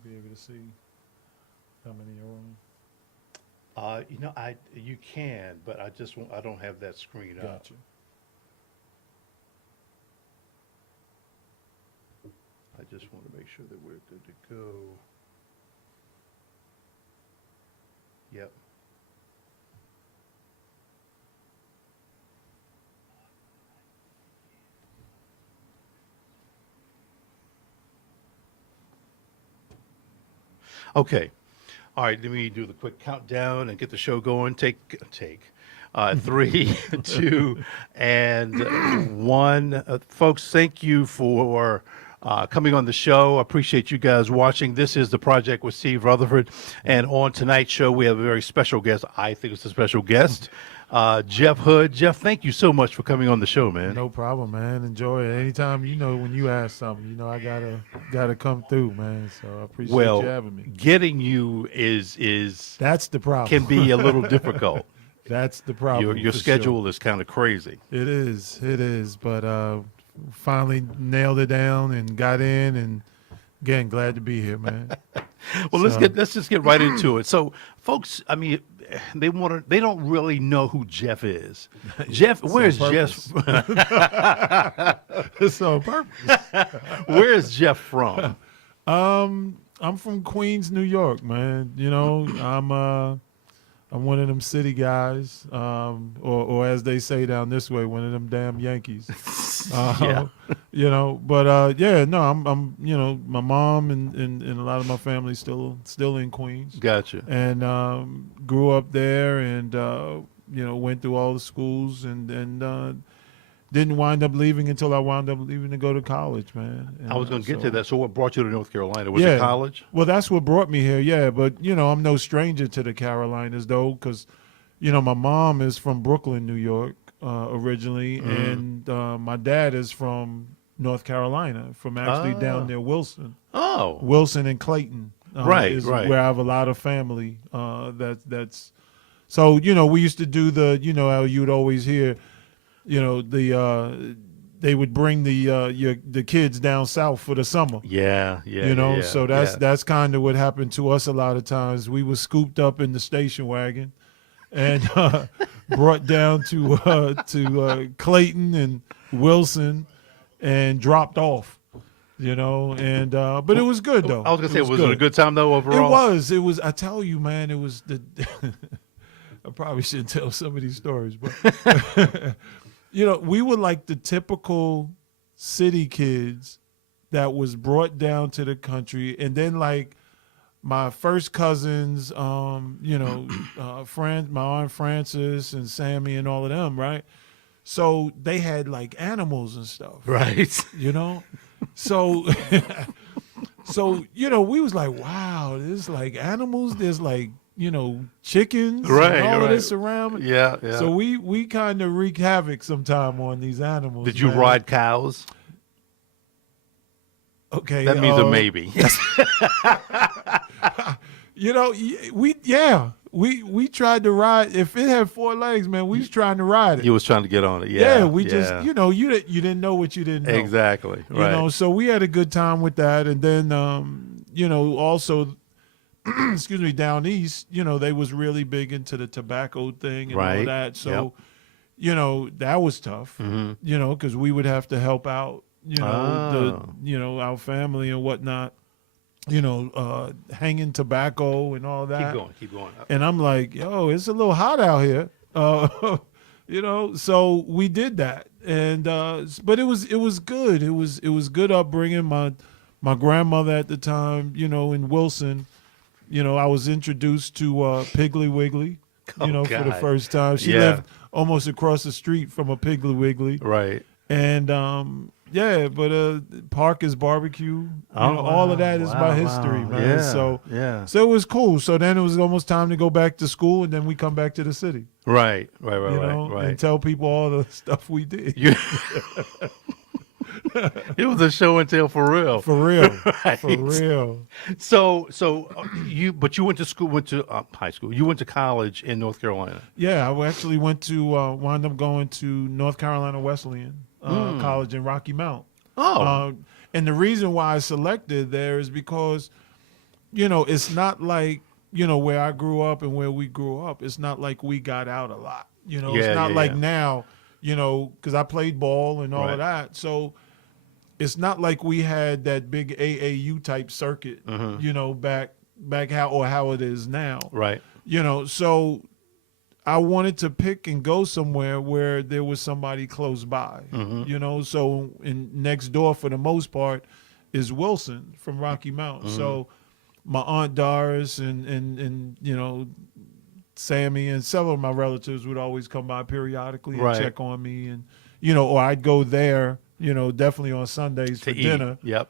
should be able to see how many are on. You can, but I don't have that screen up. Gotcha. I just want to make sure that we're good to go. Yep. Okay. All right, let me do the quick countdown and get the show going. Three, two, and one. Folks, thank you for coming on the show. I appreciate you guys watching. This is The Project with Steve Rutherford. And on tonight's show, we have a very special guest. I think it's a special guest, Jeff Hood. Jeff, thank you so much for coming on the show, man. No problem, man. Enjoy it. Anytime, when you ask something, I gotta come through, man. So I appreciate you having me. Getting you is That's the problem. can be a little difficult. That's the problem. Your for schedule sure. is kind of crazy. It is. But finally nailed it down and got in, and again, glad to be here, man. Well, let's just get right into it. So, folks, I mean, they don't really know who Jeff is. Jeff, where's Jeff? It's on purpose. Where is Jeff from? I'm from Queens, New York, man. I'm one of them city guys, or as they say down this way, one of them damn Yankees. Yeah. I'm my mom and a lot of my family still in Queens. Gotcha. And grew up there, and went through all the schools, and didn't wind up leaving until I wound up leaving to go to college, man. And, I was going to get so- to that. So, what brought you to North Carolina? Was Yeah. it college? Well, that's what brought me here, yeah. But, I'm no stranger to the Carolinas, though, because, my mom is from Brooklyn, New York, originally, and my dad is from North Carolina, from actually down near Wilson. Oh, Wilson and Clayton Right, is right. where I have a lot of family that's – so, we used to do how you'd always hear, they would bring the kids down south for the summer. yeah. Yeah, So yeah. that's kind of what happened to us a lot of times. We were scooped up in the station wagon and brought down to Clayton and Wilson and dropped off. But it was good though. I was going to say, was it a good time though overall? It was. I tell you, man, it was the. I probably shouldn't tell some of these stories, but we were like the typical city kids that was brought down to the country, and then like my first cousins, friends, my Aunt Frances and Sammy and all of them, right? So they had like animals and stuff, Right. So, we was like, wow, there's like animals, there's like, chickens, Right, and all of right. this around. Yeah. So we kind of wreak havoc sometime on these animals. Did you man. ride cows? Okay, That means a maybe. we tried to ride. If it had four legs, man, we was trying to ride it. You was trying to get on it. Yeah. we just, you didn't know what you didn't know. Exactly. Right. So we had a good time with that. And then, also, excuse me, down east, they was really big into the tobacco thing and all Right. that. So, that was tough, because we would have to help out, our family and whatnot, hanging tobacco and all that. Keep going. And I'm like, yo, it's a little hot out here. So we did that. And but it was good. It was good upbringing. My grandmother at the time, in Wilson, I was introduced to Piggly Wiggly, for the God. first time. She Yeah. lived almost across the street from a Piggly Wiggly. Right. And Parker's Barbecue, all of that is my history, man. Yeah. So yeah. so it was cool. So then it was almost time to go back to school, and then we come back to the city, Right. and tell people all the stuff we did. You- It was a show and tell for real. For real, Right. for real. So you went to school, high school. You went to college in North Carolina. Yeah, I actually wound up going to North Carolina Wesleyan College in Rocky Mount. Oh. And the reason why I selected there is because it's not like, where I grew up and where we grew up, it's not like we got out a lot. It's Yeah, not yeah, like yeah. now, because I played ball and all Right. of that. So it's not like we had that big AAU type circuit, back how it is now. Right. So I wanted to pick and go somewhere where there was somebody close by. So in next door for the most part is Wilson from Rocky Mount. So my aunt Doris and Sammy and several of my relatives would always come by periodically and Right. check on me, and or I'd go there, definitely on Sundays for To eat. dinner. Yep.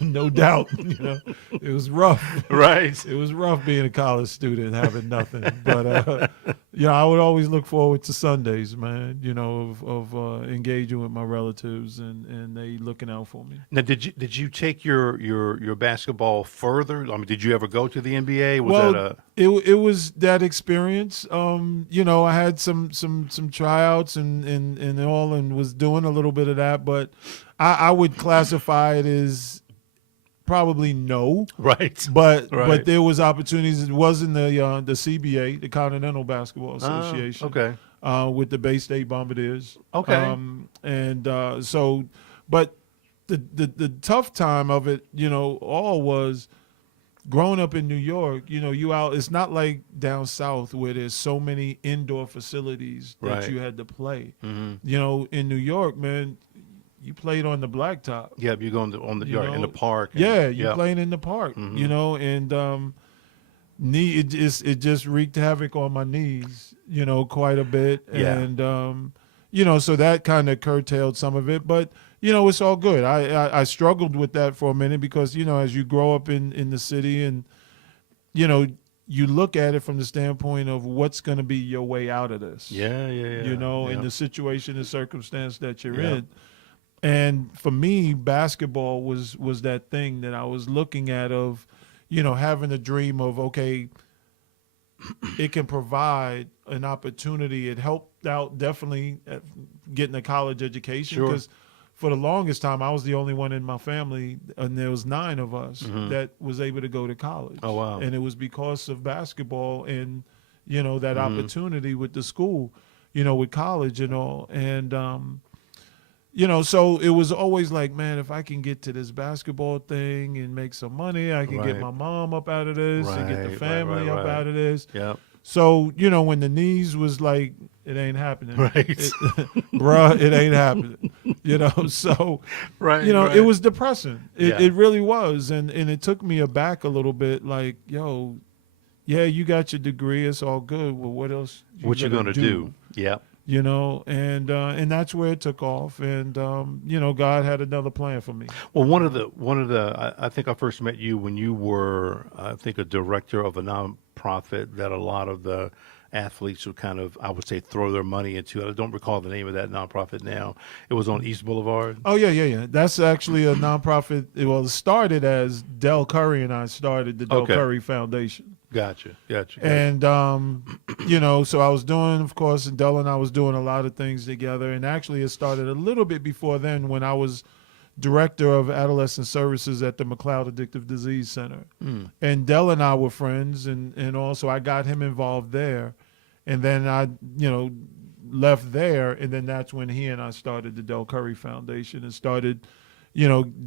No doubt, it was rough. Right. It was rough being a college student, having nothing. But I would always look forward to Sundays, man. Of engaging with my relatives and they looking out for me. Now, did you take your basketball further? I mean, did you ever go to the NBA? Was Well, that a it was that experience. I had some tryouts and all, and was doing a little bit of that, but I would classify it as probably no. right? But Right. there was opportunities. It was in the CBA, the Continental Basketball Ah, Association, okay. with the Bay State Bombardiers. Okay. But the tough time of it, all was growing up in New York. You out. It's not like down south where there's so many indoor facilities that Right. you had to play. Mm-hmm. In New York, man, you played on the blacktop. Yep. You go on the yard in the know, park. Yeah, you yep. playing in the park, Mhm. and it just wreaked havoc on my knees, quite a bit. Yeah. And so that kind of curtailed some of it, but it's all good. I struggled with that for a minute because, as you grow up in the city and, you look at it from the standpoint of what's going to be your way out of this. Yeah. Yeah. In the situation and circumstance that you're Yeah. in. And for me, basketball was that thing that I was looking at of, having a dream of, okay, it can provide an opportunity. It helped out definitely at getting a college education Sure. because for the longest time, I was the only one in my family, and there was 9 of us that was able to go to college. Oh, wow. And it was because of basketball and, that opportunity with the school, with college and all. And, so it was always like, man, if I can get to this basketball thing and make some money, I can get Right. my mom up out of this and get the Right, family up right. out of this. Yep. So, when the knees was like, it ain't happening. Right. Bruh, it ain't happening. So, Right. it was depressing. Yeah. It really was. And it took me aback a little bit like, yo, yeah, you got your degree. It's all good. Well, what else? What you gonna do? Yep. And that's where it took off. And, God had another plan for me. Well, I think I first met you when you were, I think, a director of a nonprofit that a lot of the athletes would kind of, I would say, throw their money into. I don't recall the name of that nonprofit now. It was on East Boulevard. Oh, yeah. That's actually a nonprofit. It started as Del Curry and I started the Del Okay. Curry Foundation. Gotcha. And, so I was doing, of course, and Del and I was doing a lot of things together. And actually it started a little bit before then when I was director of adolescent services at the McLeod Addictive Disease Center. And Del and I were friends, and also I got him involved there. And then I, left there, and then that's when he and I started the Del Curry Foundation and started,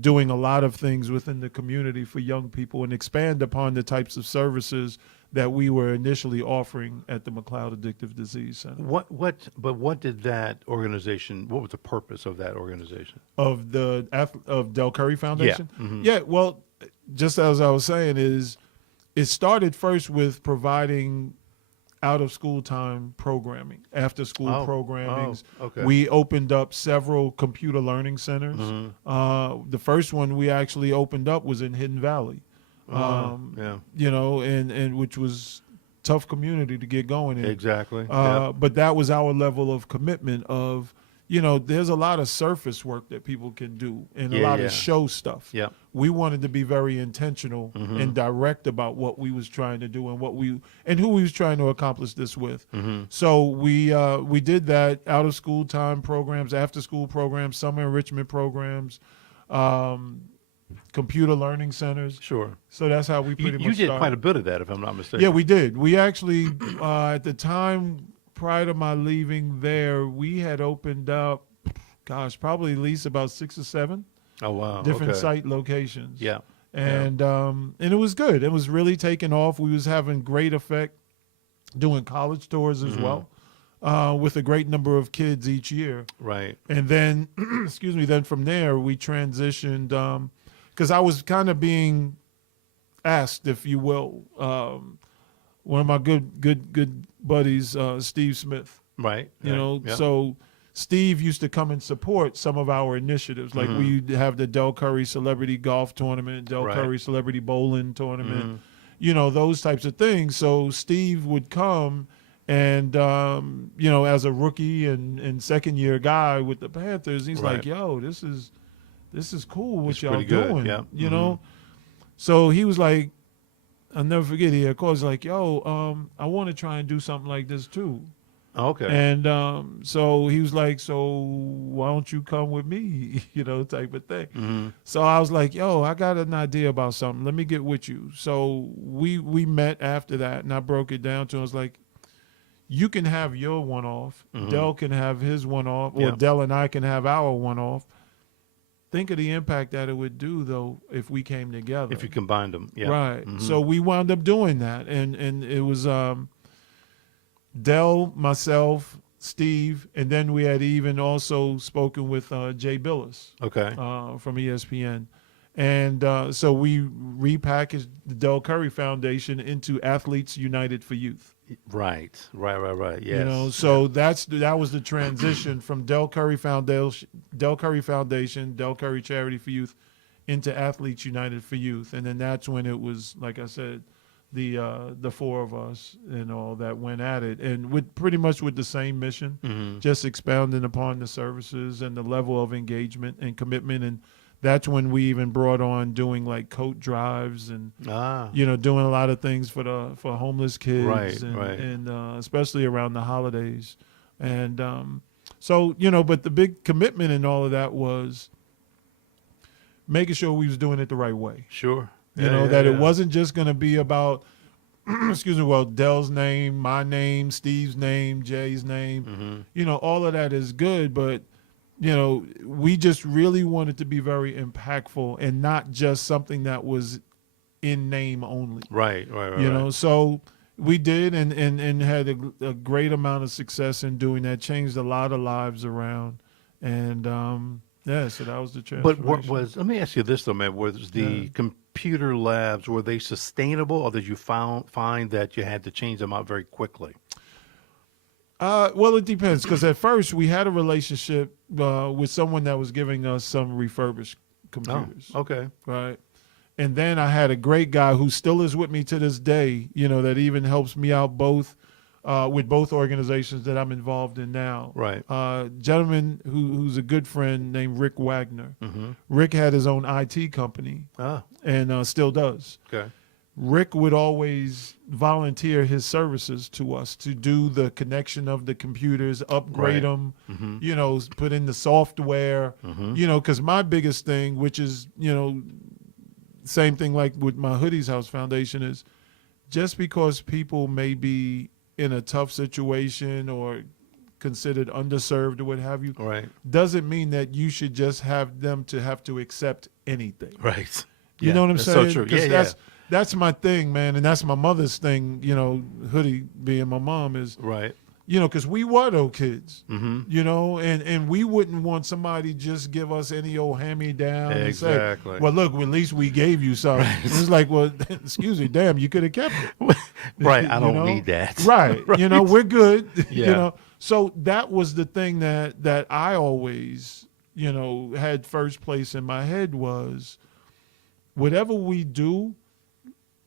doing a lot of things within the community for young people and expand upon the types of services that we were initially offering at the McLeod Addictive Disease Center. What did that organization, what was the purpose of that organization? Of Del Curry Foundation? Mhm. Yeah, well, just as I was saying, it started first with providing out of school time programming, after school programmings. Okay. We opened up several computer learning centers. The first one we actually opened up was in Hidden Valley. Yeah. And which was tough community to get going in. Exactly. But that was our level of commitment of, there's a lot of surface work that people can do and a lot of show stuff. Yep. We wanted to be very intentional and direct about what we was trying to do and who we was trying to accomplish this with. So we did that out of school time programs, after school programs, summer enrichment programs, computer learning centers. Sure. So that's how we You, pretty you much did started. quite a bit of that, if I'm not mistaken. Yeah, we did. We actually, at the time prior to my leaving there, we had opened up, gosh, probably at least about 6 or 7 Oh, wow. different Okay. site locations. Yeah. And it was good. It was really taking off. We was having great effect doing college tours as well, with a great number of kids each year. Right. And then, excuse me, then from there we transitioned, because I was kind of being asked, if you will, one of my good buddies, Steve Smith. Right. You right. know, Yeah. so Steve used to come and support some of our initiatives. Like we'd have the Del Curry Celebrity Golf Tournament, Del Right. Curry Celebrity Bowling Tournament, you know, those types of things. So Steve would come and, you know, as a rookie and second year guy with the Panthers, he's Right. like, yo, this is cool what It's y'all pretty good, doing, yeah. you know? So he was like, I'll never forget, he had called, like, yo, I want to try and do something like this too. Okay. And so he was like, so why don't you come with me, you know, type of thing. So I was like, yo, I got an idea about something. Let me get with you. So we met after that, and I broke it down to him. I was like, you can have your one-off. Dell can have his one-off, or Yeah. Dell and I can have our one-off. Think of the impact that it would do, though, if we came together. If you combined them. Yeah. Right. So we wound up doing that, and it was Dell, myself, Steve, and then we had even also spoken with Jay Billis Okay. from ESPN. And so we repackaged the Del Curry Foundation into Athletes United for Youth. Right. Yes. You know, so that was the transition from Del Curry Foundation, Del Curry Charity for Youth, into Athletes United for Youth, and then that's when it was, like I said, the 4 of us and all that went at it, and with pretty much with the same mission, just expounding upon the services and the level of engagement and commitment. And that's when we even brought on doing like coat drives and you know, doing a lot of things for homeless kids, Right, and, right. and especially around the holidays. And so, you know, but the big commitment in all of that was making sure we was doing it the right way. Sure. You know, that it wasn't just going to be about, excuse me, well, Dell's name, my name, Steve's name, Jay's name. You know, all of that is good, but, you know, we just really wanted to be very impactful and not just something that was in name only. Right. You know, so we did and had a great amount of success in doing that, changed a lot of lives around. And, yeah, so that was the transformation. But what was? Let me ask you this though, man. Was the computer labs, were they sustainable, or did you find that you had to change them out very quickly? Well, it depends, because at first we had a relationship with someone that was giving us some refurbished computers, Okay. right? And then I had a great guy who still is with me to this day, you know, that even helps me out both with both organizations that I'm involved in now. Right. Gentleman who's a good friend named Rick Wagner. Rick had his own IT company and still does. Okay. Rick would always volunteer his services to us to do the connection of the computers, upgrade them, you know, put in the software, you know, because my biggest thing, which is, you know, same thing like with my Hoodies House Foundation, is just because people may be in a tough situation or considered underserved or what have you, Right. doesn't mean that you should just have them to have to accept anything. Right. You know what I'm that's saying? So true. 'Cause Yeah. that's my thing, man, and that's my mother's thing. You know, Hoodie being my mom is, Right. you know, because we were those kids, you know, and we wouldn't want somebody just give us any old hand-me-down and Exactly. say, well, look, at least we gave you something. It's like, well, excuse me, damn, you could have kept it. Right. I You don't know? need that. Right. You know, we're good. You Yeah. know, so that was the thing that I always, you know, had first place in my head was, whatever we do,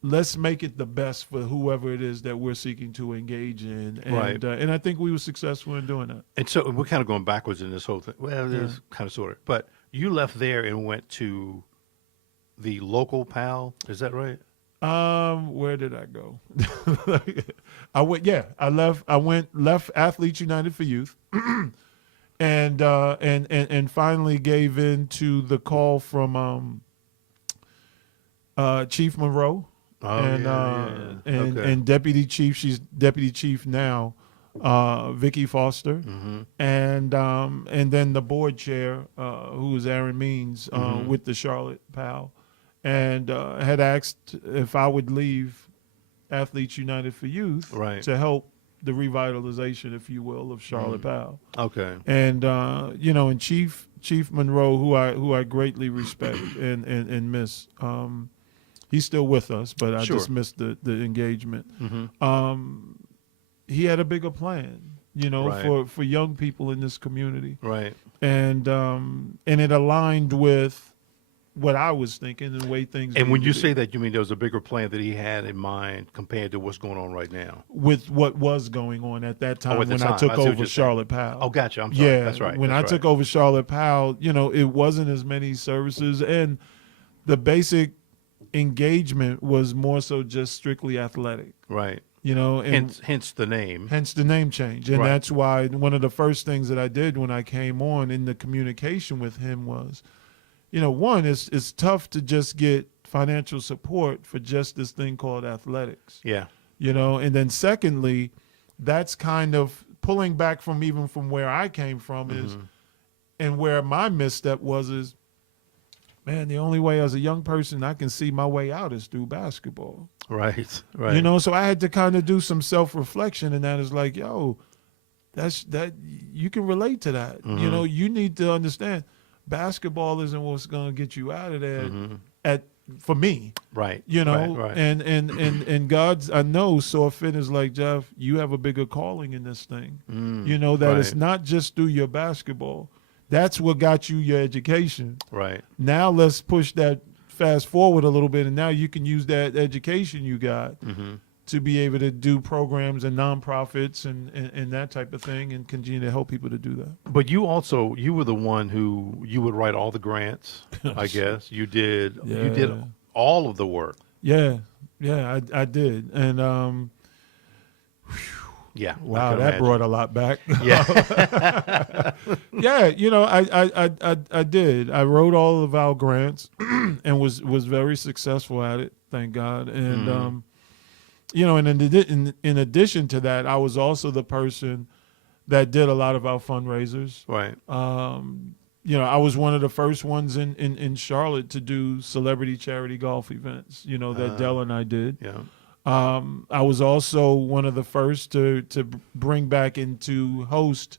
let's make it the best for whoever it is that we're seeking to engage in. And, Right. And I think we were successful in doing that. And so we're kind of going backwards in this whole thing. Well, there's kind of sort of, but you left there and went to the local PAL. Is that right? Where did I go? I left Athletes United for Youth and finally gave in to the call from Chief Monroe. Oh, And Okay. and deputy chief, she's deputy chief now, Vicky Foster, and then the board chair, who was Aaron Means, with the Charlotte PAL, and had asked if I would leave Athletes United for Youth Right. to help the revitalization, if you will, of Charlotte PAL. Okay. And and Chief Monroe, who I greatly respect and miss. He's still with us, but I Sure. just missed the engagement. Mm-hmm. He had a bigger plan, Right. for young people in this community, Right. and it aligned with what I was thinking and the way things. And when needed you to say be, that, you mean there was a bigger plan that he had in mind compared to what's going on right now? with what was going on at that time at the when I time. took I see what over you're saying. Charlotte PAL. Oh, gotcha. I'm sorry. Yeah, That's right. when I That's took right. over Charlotte PAL, it wasn't as many services, and the basic engagement was more so just strictly athletic, Right. and Hence the name. hence the name change. And Right. that's why one of the first things that I did when I came on in the communication with him was, one, it's tough to just get financial support for just this thing called athletics, Yeah. and then secondly, that's kind of pulling back from even from where I came from is, and where my misstep was is, man, the only way as a young person I can see my way out is through basketball. Right. Right. So I had to kind of do some self-reflection, and that is like, yo, that you can relate to that. You need to understand basketball isn't what's going to get you out of there for me. Right. Right. Right. And God's, I know, saw fit is like, Jeff, you have a bigger calling in this thing. That it's right. not just through your basketball. That's what got you your education. Right. Now let's push that fast forward a little bit, and now you can use that education you got to be able to do programs and nonprofits and that type of thing, and continue to help people to do that. But you were the one who you would write all the grants. I guess you did. You did Yeah. all of the work. Yeah, I did, and Yeah. I wow, can that imagine. brought a lot back. Yeah. Yeah, I did. I wrote all of our grants and was very successful at it, thank God. And and in addition to that, I was also the person that did a lot of our fundraisers. Right. I was one of the first ones in Charlotte to do celebrity charity golf events, that Dell and I did. Yeah. I was also one of the first to bring back and to host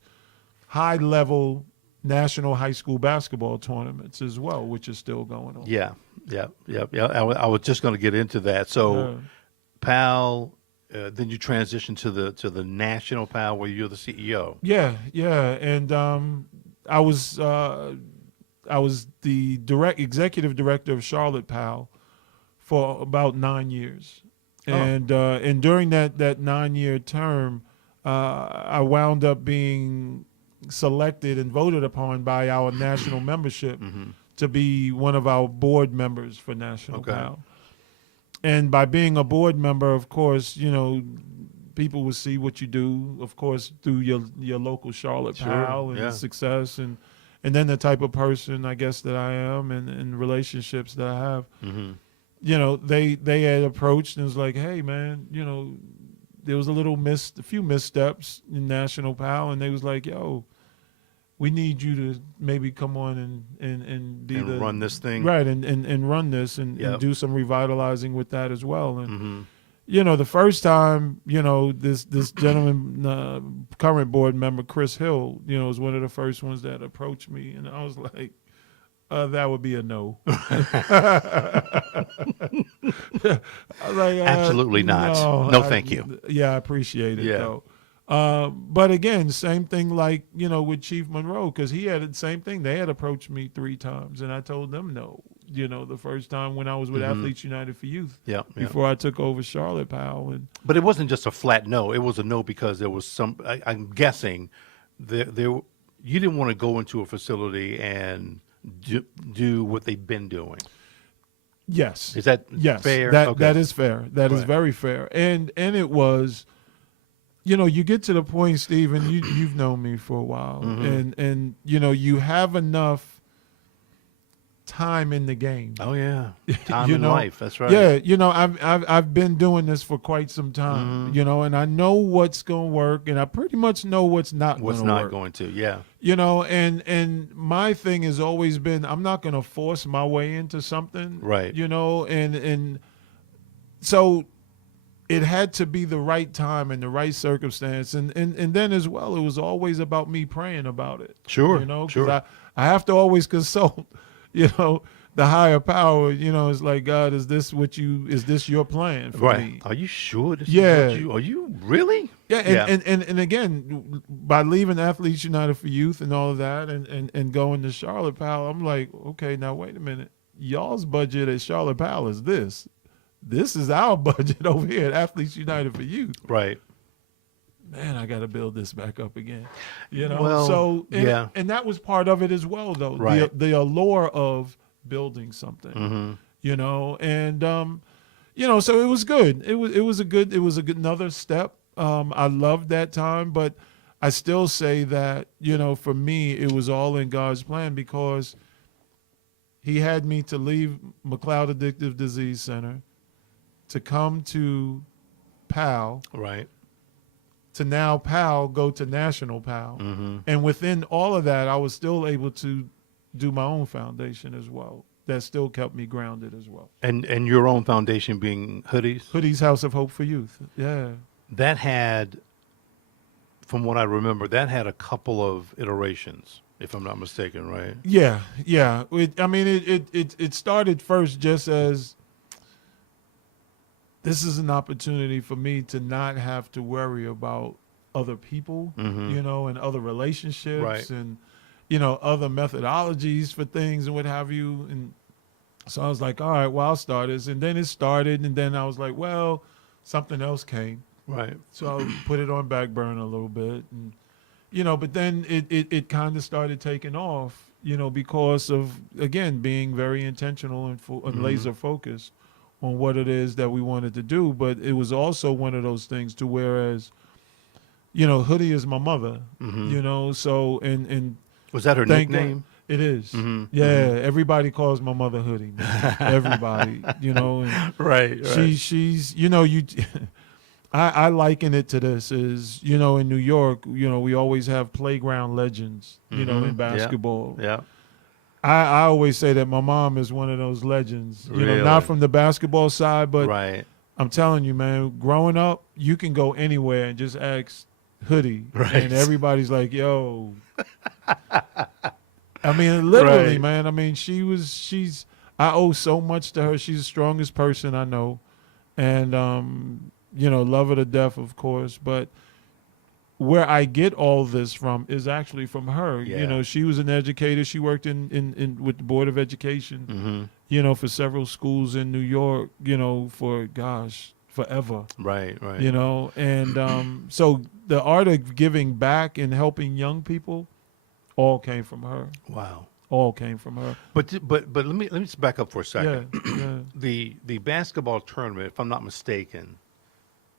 high-level national high school basketball tournaments as well, which is still going on. Yeah. Yeah. Yeah. Yeah. I was just going to get into that. So, PAL, then you transitioned to the national PAL where you're the CEO. Yeah, and I was the executive director of Charlotte PAL for about 9 years. And during that 9-year term, I wound up being selected and voted upon by our national membership to be one of our board members for National PAL. And by being a board member, of course, people will see what you do, of course, through your local Charlotte PAL and the success, and then the type of person, I guess, that I am, and relationships that I have. They had approached and was like, hey, man, there was a few missteps in National PAL, and they was like, yo, we need you to maybe come on and be And run this thing. right, and run this and do some revitalizing with that as well. And the first time, this gentleman, current board member Chris Hill, was one of the first ones that approached me, and I was like, that would be a no. I was like, Absolutely not. No, thank you. Yeah, I appreciate it, Yeah. though. But again, same thing like, with Chief Monroe, because he had the same thing. They had approached me 3 times, and I told them no, the first time when I was with Athletes United for Youth, Yeah. before I took over Charlotte PAL. And But it wasn't just a flat no. It was a no because there was I'm guessing there you didn't want to go into a facility and do what they've been doing. yes. Is that Yes, fair? that Okay. is fair. That is Right. very fair. And it was, you get to the point, Steve, and you've known me for a while, and you have enough time in the game. Oh yeah, time You in know? life. That's right. Yeah, I've been doing this for quite some time, and I know what's going to work, and I pretty much know what's not going What's to not work. going to? Yeah. And my thing has always been I'm not going to force my way into something, Right. and so it had to be the right time and the right circumstance, and then as well, it was always about me praying about it. Sure, Because sure. I have to always consult, the higher power. It's like, God, is this your plan for Right. me? Are you sure? This Yeah. Is what you, are you really? Yeah, and again, by leaving Athletes United for Youth and all of that, and going to Charlotte Pal, I'm like, okay, now wait a minute, y'all's budget at Charlotte Pal is this. This is our budget over here at Athletes United for Youth. Right. Man, I got to build this back up again. Well, So yeah. and that was part of it as well, though. Right. The allure of building something. And so it was good. It was a good another step. I loved that time, but I still say that, for me, it was all in God's plan, because he had me to leave McLeod Addictive Disease Center to come to PAL, Right. to now PAL go to National PAL. And within all of that, I was still able to do my own foundation as well. That still kept me grounded as well. And your own foundation being Hoodies? Hoodies House of Hope for Youth. Yeah. That had, from what I remember, that had a couple of iterations, if I'm not mistaken, right? Yeah. It started first just as this is an opportunity for me to not have to worry about other people, and other relationships, Right. and other methodologies for things and what have you. And so I was like, all right, well, I'll start this. And then it started, and then I was like, well, something else came. Right. So I put it on back burner a little bit. And, but then it kind of started taking off, because of, again, being very intentional and laser focused on what it is that we wanted to do. But it was also one of those things to whereas, Hoodie is my mother, so, and Was that her thank God- nickname? It is. Mhm, Yeah, everybody calls my mother Hoodie, man. Everybody, and Right. she's I liken it to this is, in New York, we always have playground legends, in basketball. Yeah. I always say that my mom is one of those legends, Really? not from the basketball side, but Right. I'm telling you, man, growing up, you can go anywhere and just ask Hoodie, Right. and everybody's like, yo. I mean, literally, Right. man. I mean, I owe so much to her. She's the strongest person I know. And, love her to death, of course. But where I get all this from is actually from her. Yeah. She was an educator. She worked in with the Board of Education, for several schools in New York, for, forever. Right. Right. And so the art of giving back and helping young people all came from her. Wow. All came from her. But let me just back up for a second. Yeah. The basketball tournament, if I'm not mistaken,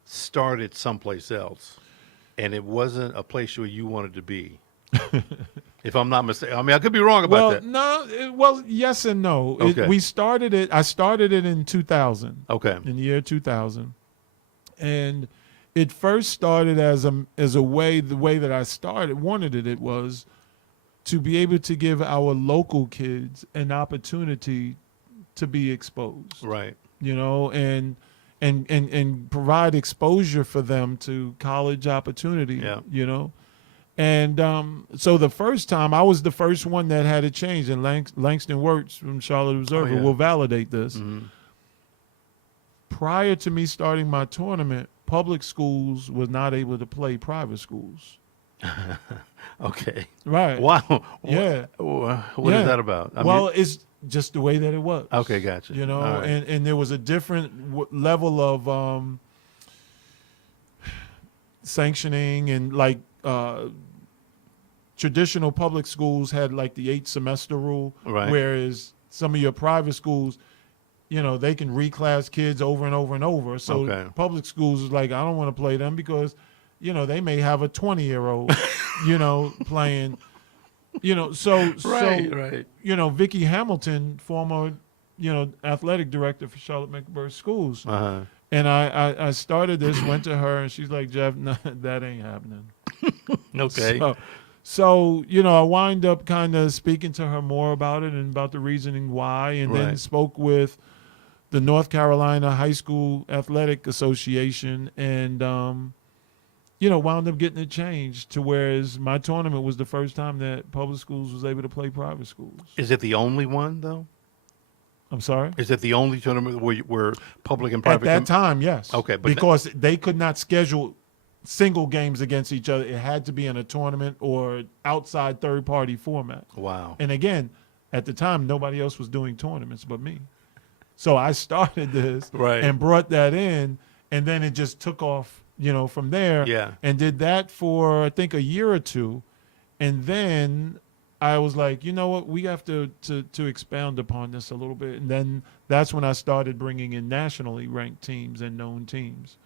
started someplace else, and it wasn't a place where you wanted to be. If I'm not mistaken, I mean, I could be wrong about that. Well, yes and no. Okay. I started it in 2000. Okay. In the year 2000, and it first started as a way. The way that I wanted it was to be able to give our local kids an opportunity to be exposed. Right. And provide exposure for them to college opportunity. Yeah. And so the first time, I was the first one that had it changed, and Langston Wirtz from Charlotte Observer will validate this. Prior to me starting my tournament, public schools was not able to play private schools. Okay. Right. Wow. Yeah. What is that about? It's just the way that it was. Okay, gotcha. All right. And there was a different level of sanctioning, and like traditional public schools had like the 8-semester rule, Right. whereas some of your private schools, they can reclass kids over and over and over. So Okay. public schools is like, I don't want to play them because, they may have a 20-year-old, playing. Right. Vicki Hamilton, former, athletic director for Charlotte Mecklenburg Schools. Uh-huh. And I started this, went to her, and she's like, Jeff, no, that ain't happening. Okay. So, I wind up kind of speaking to her more about it and about the reasoning why, and then Right. spoke with the North Carolina High School Athletic Association and, wound up getting it changed to whereas my tournament was the first time that public schools was able to play private schools. Is it the only one, though? I'm sorry? Is it the only tournament where public and At private? that time, yes. Okay, but because they could not schedule single games against each other. It had to be in a tournament or outside third-party format. Wow. And again, at the time, nobody else was doing tournaments but me. So I started this Right. and brought that in, and then it just took off, from there. Yeah. And did that for, I think, a year or two. And then I was like, you know what, we have to expound upon this a little bit. And then that's when I started bringing in nationally ranked teams and known teams.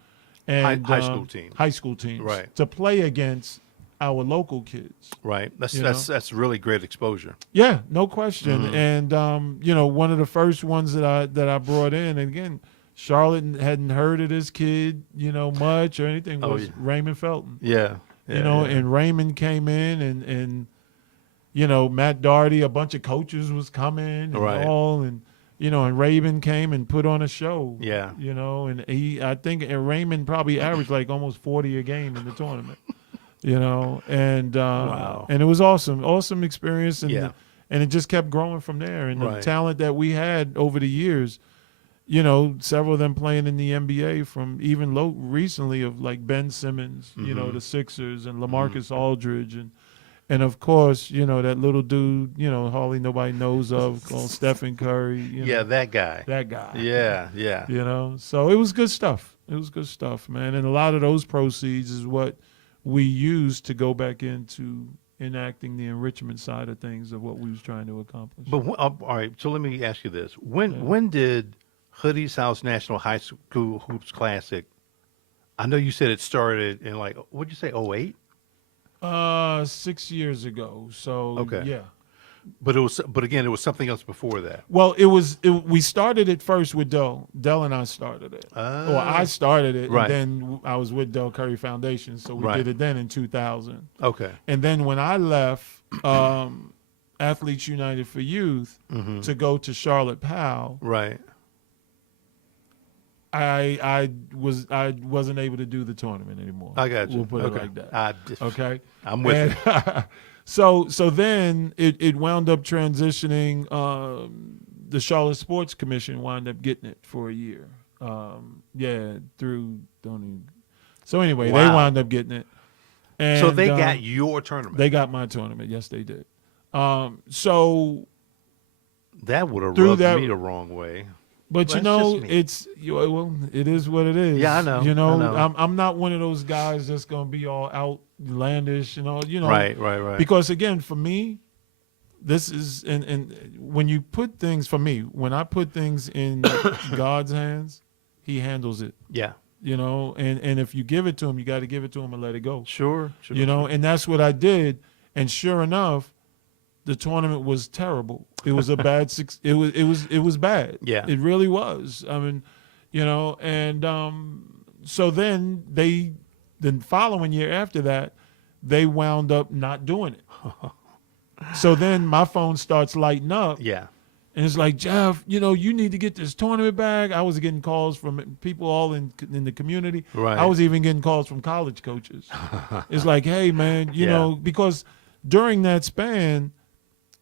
And High school teams. High school teams. Right. To play against our local kids. Right. That's really great exposure. Yeah, no question. Mm-hmm. And one of the first ones that I brought in, and again, Charlotte hadn't heard of this kid, much or anything, was Raymond Felton. Yeah. And Raymond came in and Matt Doherty, a bunch of coaches was coming and Right. all, and and Raymond came and put on a show. Yeah. And and Raymond probably averaged like almost 40 a game in the tournament. And Wow. and it was awesome experience, and Yeah. and it just kept growing from there. And the Right. talent that we had over the years, several of them playing in the NBA from even recently of like Ben Simmons, Mm-hmm. the Sixers, and LaMarcus Aldridge, and of course, that little dude, hardly nobody knows of, called Stephen Curry. Yeah, that guy. That guy. Yeah. So it was good stuff. It was good stuff, man. And a lot of those proceeds is what we used to go back into enacting the enrichment side of things of what we was trying to accomplish. But all right, so let me ask you this: when did Hoodie's House National High School Hoops Classic? I know you said it started in what'd you say, 08? 6 years ago. So Okay. yeah. But again, it was something else before that. Well, we started it first with Dell. Dell and I started it. Or I started it, Right. and then I was with Dell Curry Foundation, so we Right. did it then in 2000. Okay. And then when I left Athletes United for Youth to go to Charlotte Powell, Right. I wasn't able to do the tournament anymore. I got you. We'll put Okay. it like that. Okay. I'm with you. So then it wound up transitioning. The Charlotte Sports Commission wound up getting it for a year. So anyway, they Wow. wound up getting it. And, So they got your tournament. They got my tournament. Yes, they did. So, That would have through rubbed that- me the wrong way. but Well, that's just me. it is what it is. Yeah, I know, I know. I'm not one of those guys that's gonna be all outlandish, Right. Because again, for me, this is and when you put things when I put things in God's hands, He handles it. Yeah. And if you give it to Him, you got to give it to Him and let it go. Sure. And that's what I did. And sure enough, the tournament was terrible. It was a bad it was bad. Yeah. It really was. I mean, and so then the following year after that, they wound up not doing it. So then my phone starts lighting up. Yeah. And it's like, Jeff, you need to get this tournament back. I was getting calls from people all in the community. Right. I was even getting calls from college coaches. It's like, hey, man, Yeah. because during that span,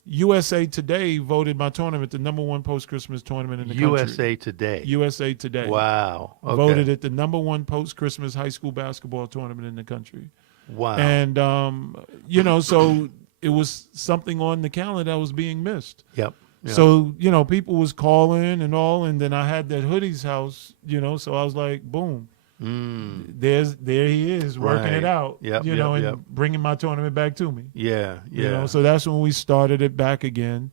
USA Today voted my tournament the number one post-Christmas tournament in the country. USA Today. USA Today. Wow. Okay. Voted it the number one post-Christmas high school basketball tournament in the country. Wow. And, so it was something on the calendar that was being missed. Yep. So, people was calling and all, and then I had that Hoodie's House, so I was like, boom, there he is working Right. it out, Yep, and yep. bringing my tournament back to me. Yeah. So that's when we started it back again.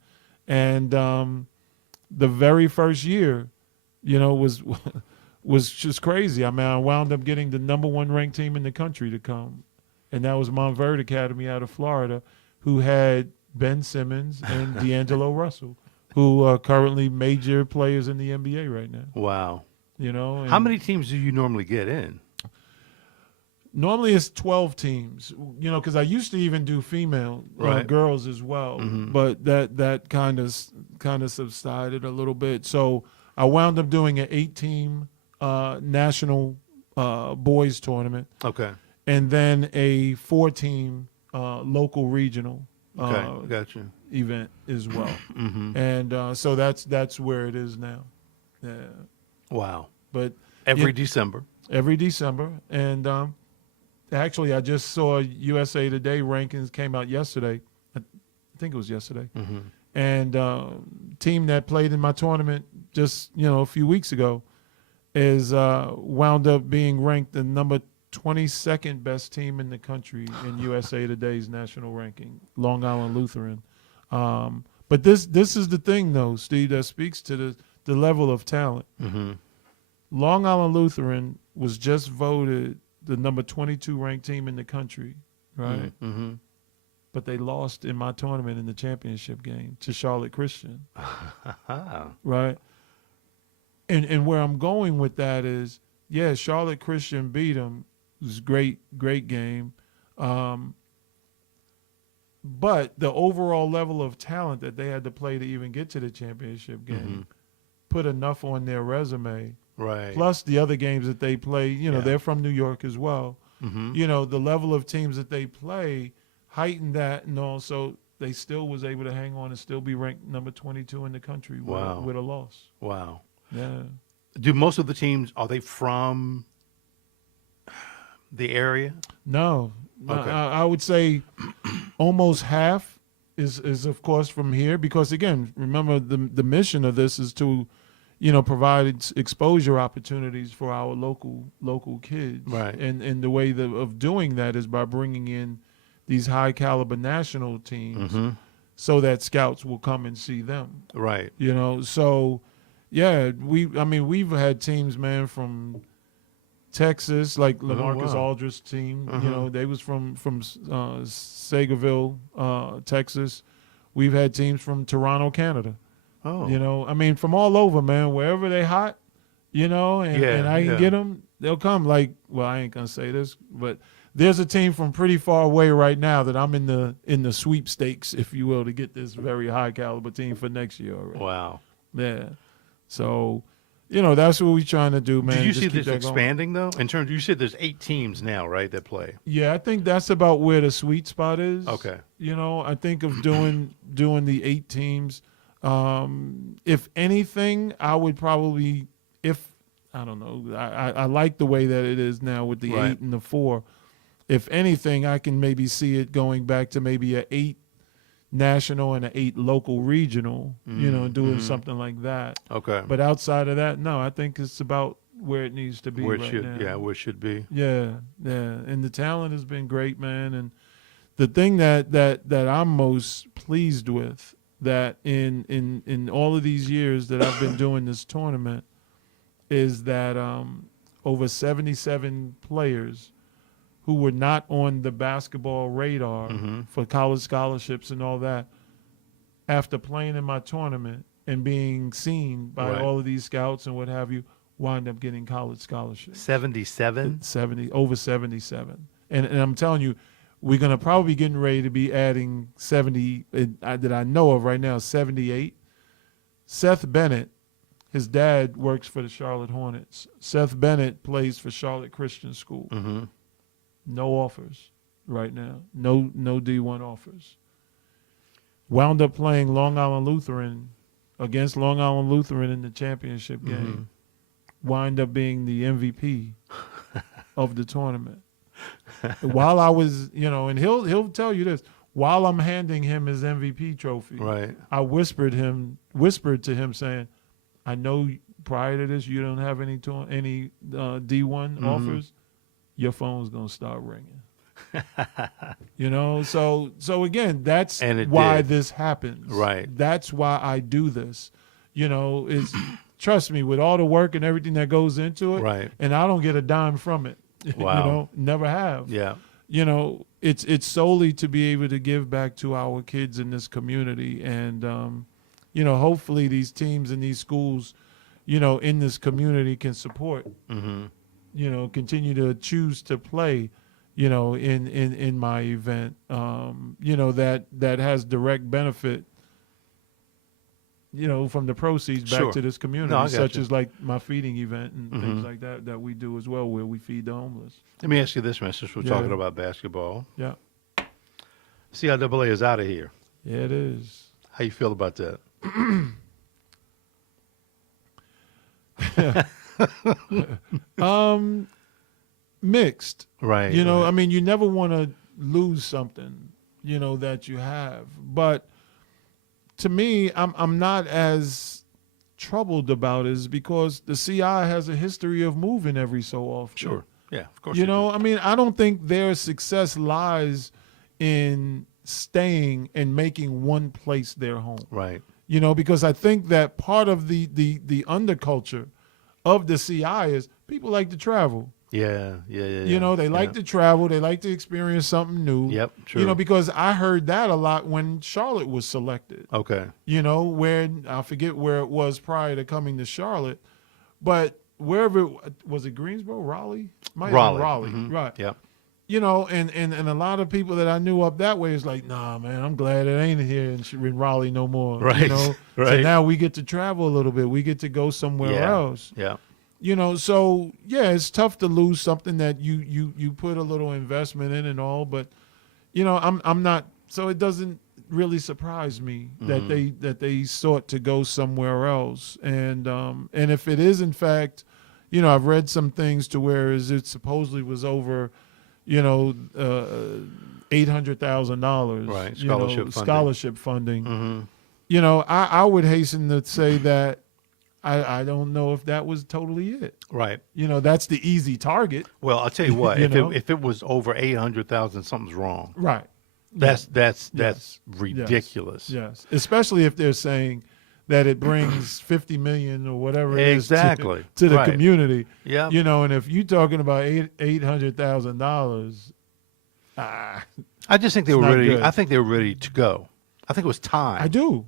And the very first year, was just crazy. I mean, I wound up getting the number one ranked team in the country to come. And that was Montverde Academy out of Florida, who had Ben Simmons, and D'Angelo Russell, who are currently major players in the NBA right now. Wow. You know, How and many teams do you normally get in? normally it's 12 teams. You know, because I used to even do female Right. girls as well, but that kind of subsided a little bit. So I wound up doing an 8-team national boys tournament, Okay. and then a 4-team local regional Okay. Gotcha. event as well. And so that's where it is now. Yeah, Wow. but Every Yeah. December. every December. And actually, I just saw USA Today rankings came out yesterday. I think it was yesterday. And team that played in my tournament just a few weeks ago is wound up being ranked the number 22nd best team in the country in USA Today's national ranking, Long Island Lutheran. But this is the thing, though, Steve, that speaks to the level of talent. Long Island Lutheran was just voted the number 22 ranked team in the country, right? But they lost in my tournament in the championship game to Charlotte Christian, right? And where I'm going with that is, yeah, Charlotte Christian beat them. It was a great game. But the overall level of talent that they had to play to even get to the championship game put enough on their resume. Right. Plus the other games that they play, Yeah. they're from New York as well. The level of teams that they play heightened that, and also they still was able to hang on and still be ranked number 22 in the country Wow. with a loss. Wow. Yeah. Do most of the teams, are they from the area? No. Okay. I would say almost half is of course from here, because again, remember the mission of this is to provide exposure opportunities for our local kids. Right. And the way of doing that is by bringing in these high caliber national teams so that scouts will come and see them. Right. So yeah, we've had teams, man, from Texas, like LaMarcus wow. Aldridge's team. They was from Sagerville, Texas. We've had teams from Toronto, Canada. Oh. From all over, man, wherever they hot, and I can yeah. get them, they'll come. I ain't gonna say this, but there's a team from pretty far away right now that I'm in the sweepstakes, if you will, to get this very high caliber team for next year already. Wow. Yeah. So, that's what we're trying to do, man. Do you Just see keep this that going. expanding, though? In terms, you said there's 8 teams now, right, that play? Yeah, I think that's about where the sweet spot is. Okay. I think of doing the 8 teams. If anything, I would probably, I don't know, I like the way that it is now with the Right. 8 and the 4. If anything, I can maybe see it going back to maybe a 8 national and a 8 local regional, doing something like that. Okay. But outside of that, no, I think it's about where it needs to be where it right should, now. where it should be. Yeah. And the talent has been great, man. And the thing that I'm most pleased with, that in all of these years that I've been doing this tournament, is that over 77 players who were not on the basketball radar for college scholarships and all that, after playing in my tournament and being seen by Right. all of these scouts and what have you, wind up getting college scholarships. 77? Over 77. And I'm telling you, we're going to probably be getting ready to be adding 70, that I know of right now, 78. Seth Bennett, his dad works for the Charlotte Hornets. Seth Bennett plays for Charlotte Christian School. No offers right now. No D1 offers. Wound up playing Long Island Lutheran against Long Island Lutheran in the championship game. Wind up being the MVP of the tournament. While I was, and he'll tell you this, while I'm handing him his MVP trophy, Right. I whispered to him saying, I know prior to this you don't have any D1 offers. Your phone's gonna start ringing. So again, that's And it why did. this happens. Right. That's why I do this. Is trust me, with all the work and everything that goes into it, Right. and I don't get a dime from it. Wow. Never have. Yeah. it's solely to be able to give back to our kids in this community, and hopefully these teams and these schools, in this community can support, continue to choose to play, in my event, that has direct benefit, from the proceeds back Sure. to this community, No, I got such you. as like my feeding event and things like that we do as well, where we feed the homeless. Let me ask you this, man, since we're Yeah. talking about basketball. Yeah. CIAA is out of here. Yeah, it is. How you feel about that? Mixed. Right. I right. mean, you never want to lose something, that you have. But to me, I'm not as troubled about it, is because the CI has a history of moving every so often. Sure. Yeah, of course. I mean, I don't think their success lies in staying and making one place their home. Right. Because I think that part of the underculture of the CI is people like to travel. Yeah. They like to travel. They like to experience something new. Yep, true. Because I heard that a lot when Charlotte was selected. Okay. Where I forget where it was prior to coming to Charlotte, but wherever was it, Greensboro, Raleigh? Might have been Raleigh, Mhm. right? Yep. And a lot of people that I knew up that way is like, nah, man, I'm glad it ain't here in Raleigh no more. Right, So right. now we get to travel a little bit. We get to go somewhere else. Yeah. So yeah, it's tough to lose something that you put a little investment in and all, but I'm not. So it doesn't really surprise me that they sought to go somewhere else. And if it is in fact, I've read some things to where it supposedly was over, $800,000, Right, scholarship funding. Mm-hmm. I would hasten to say that I don't know if that was totally it. Right. That's the easy target. Well, I'll tell you what. You if it was over 800,000, something's wrong. Right. That's Yes. ridiculous. Yes. Especially if they're saying that it brings 50 million or whatever it is Exactly. to the Right. community. Yeah. And if you're talking about $800,000, I just think they It's were not ready. good. I think they were ready to go. I think it was time. I do.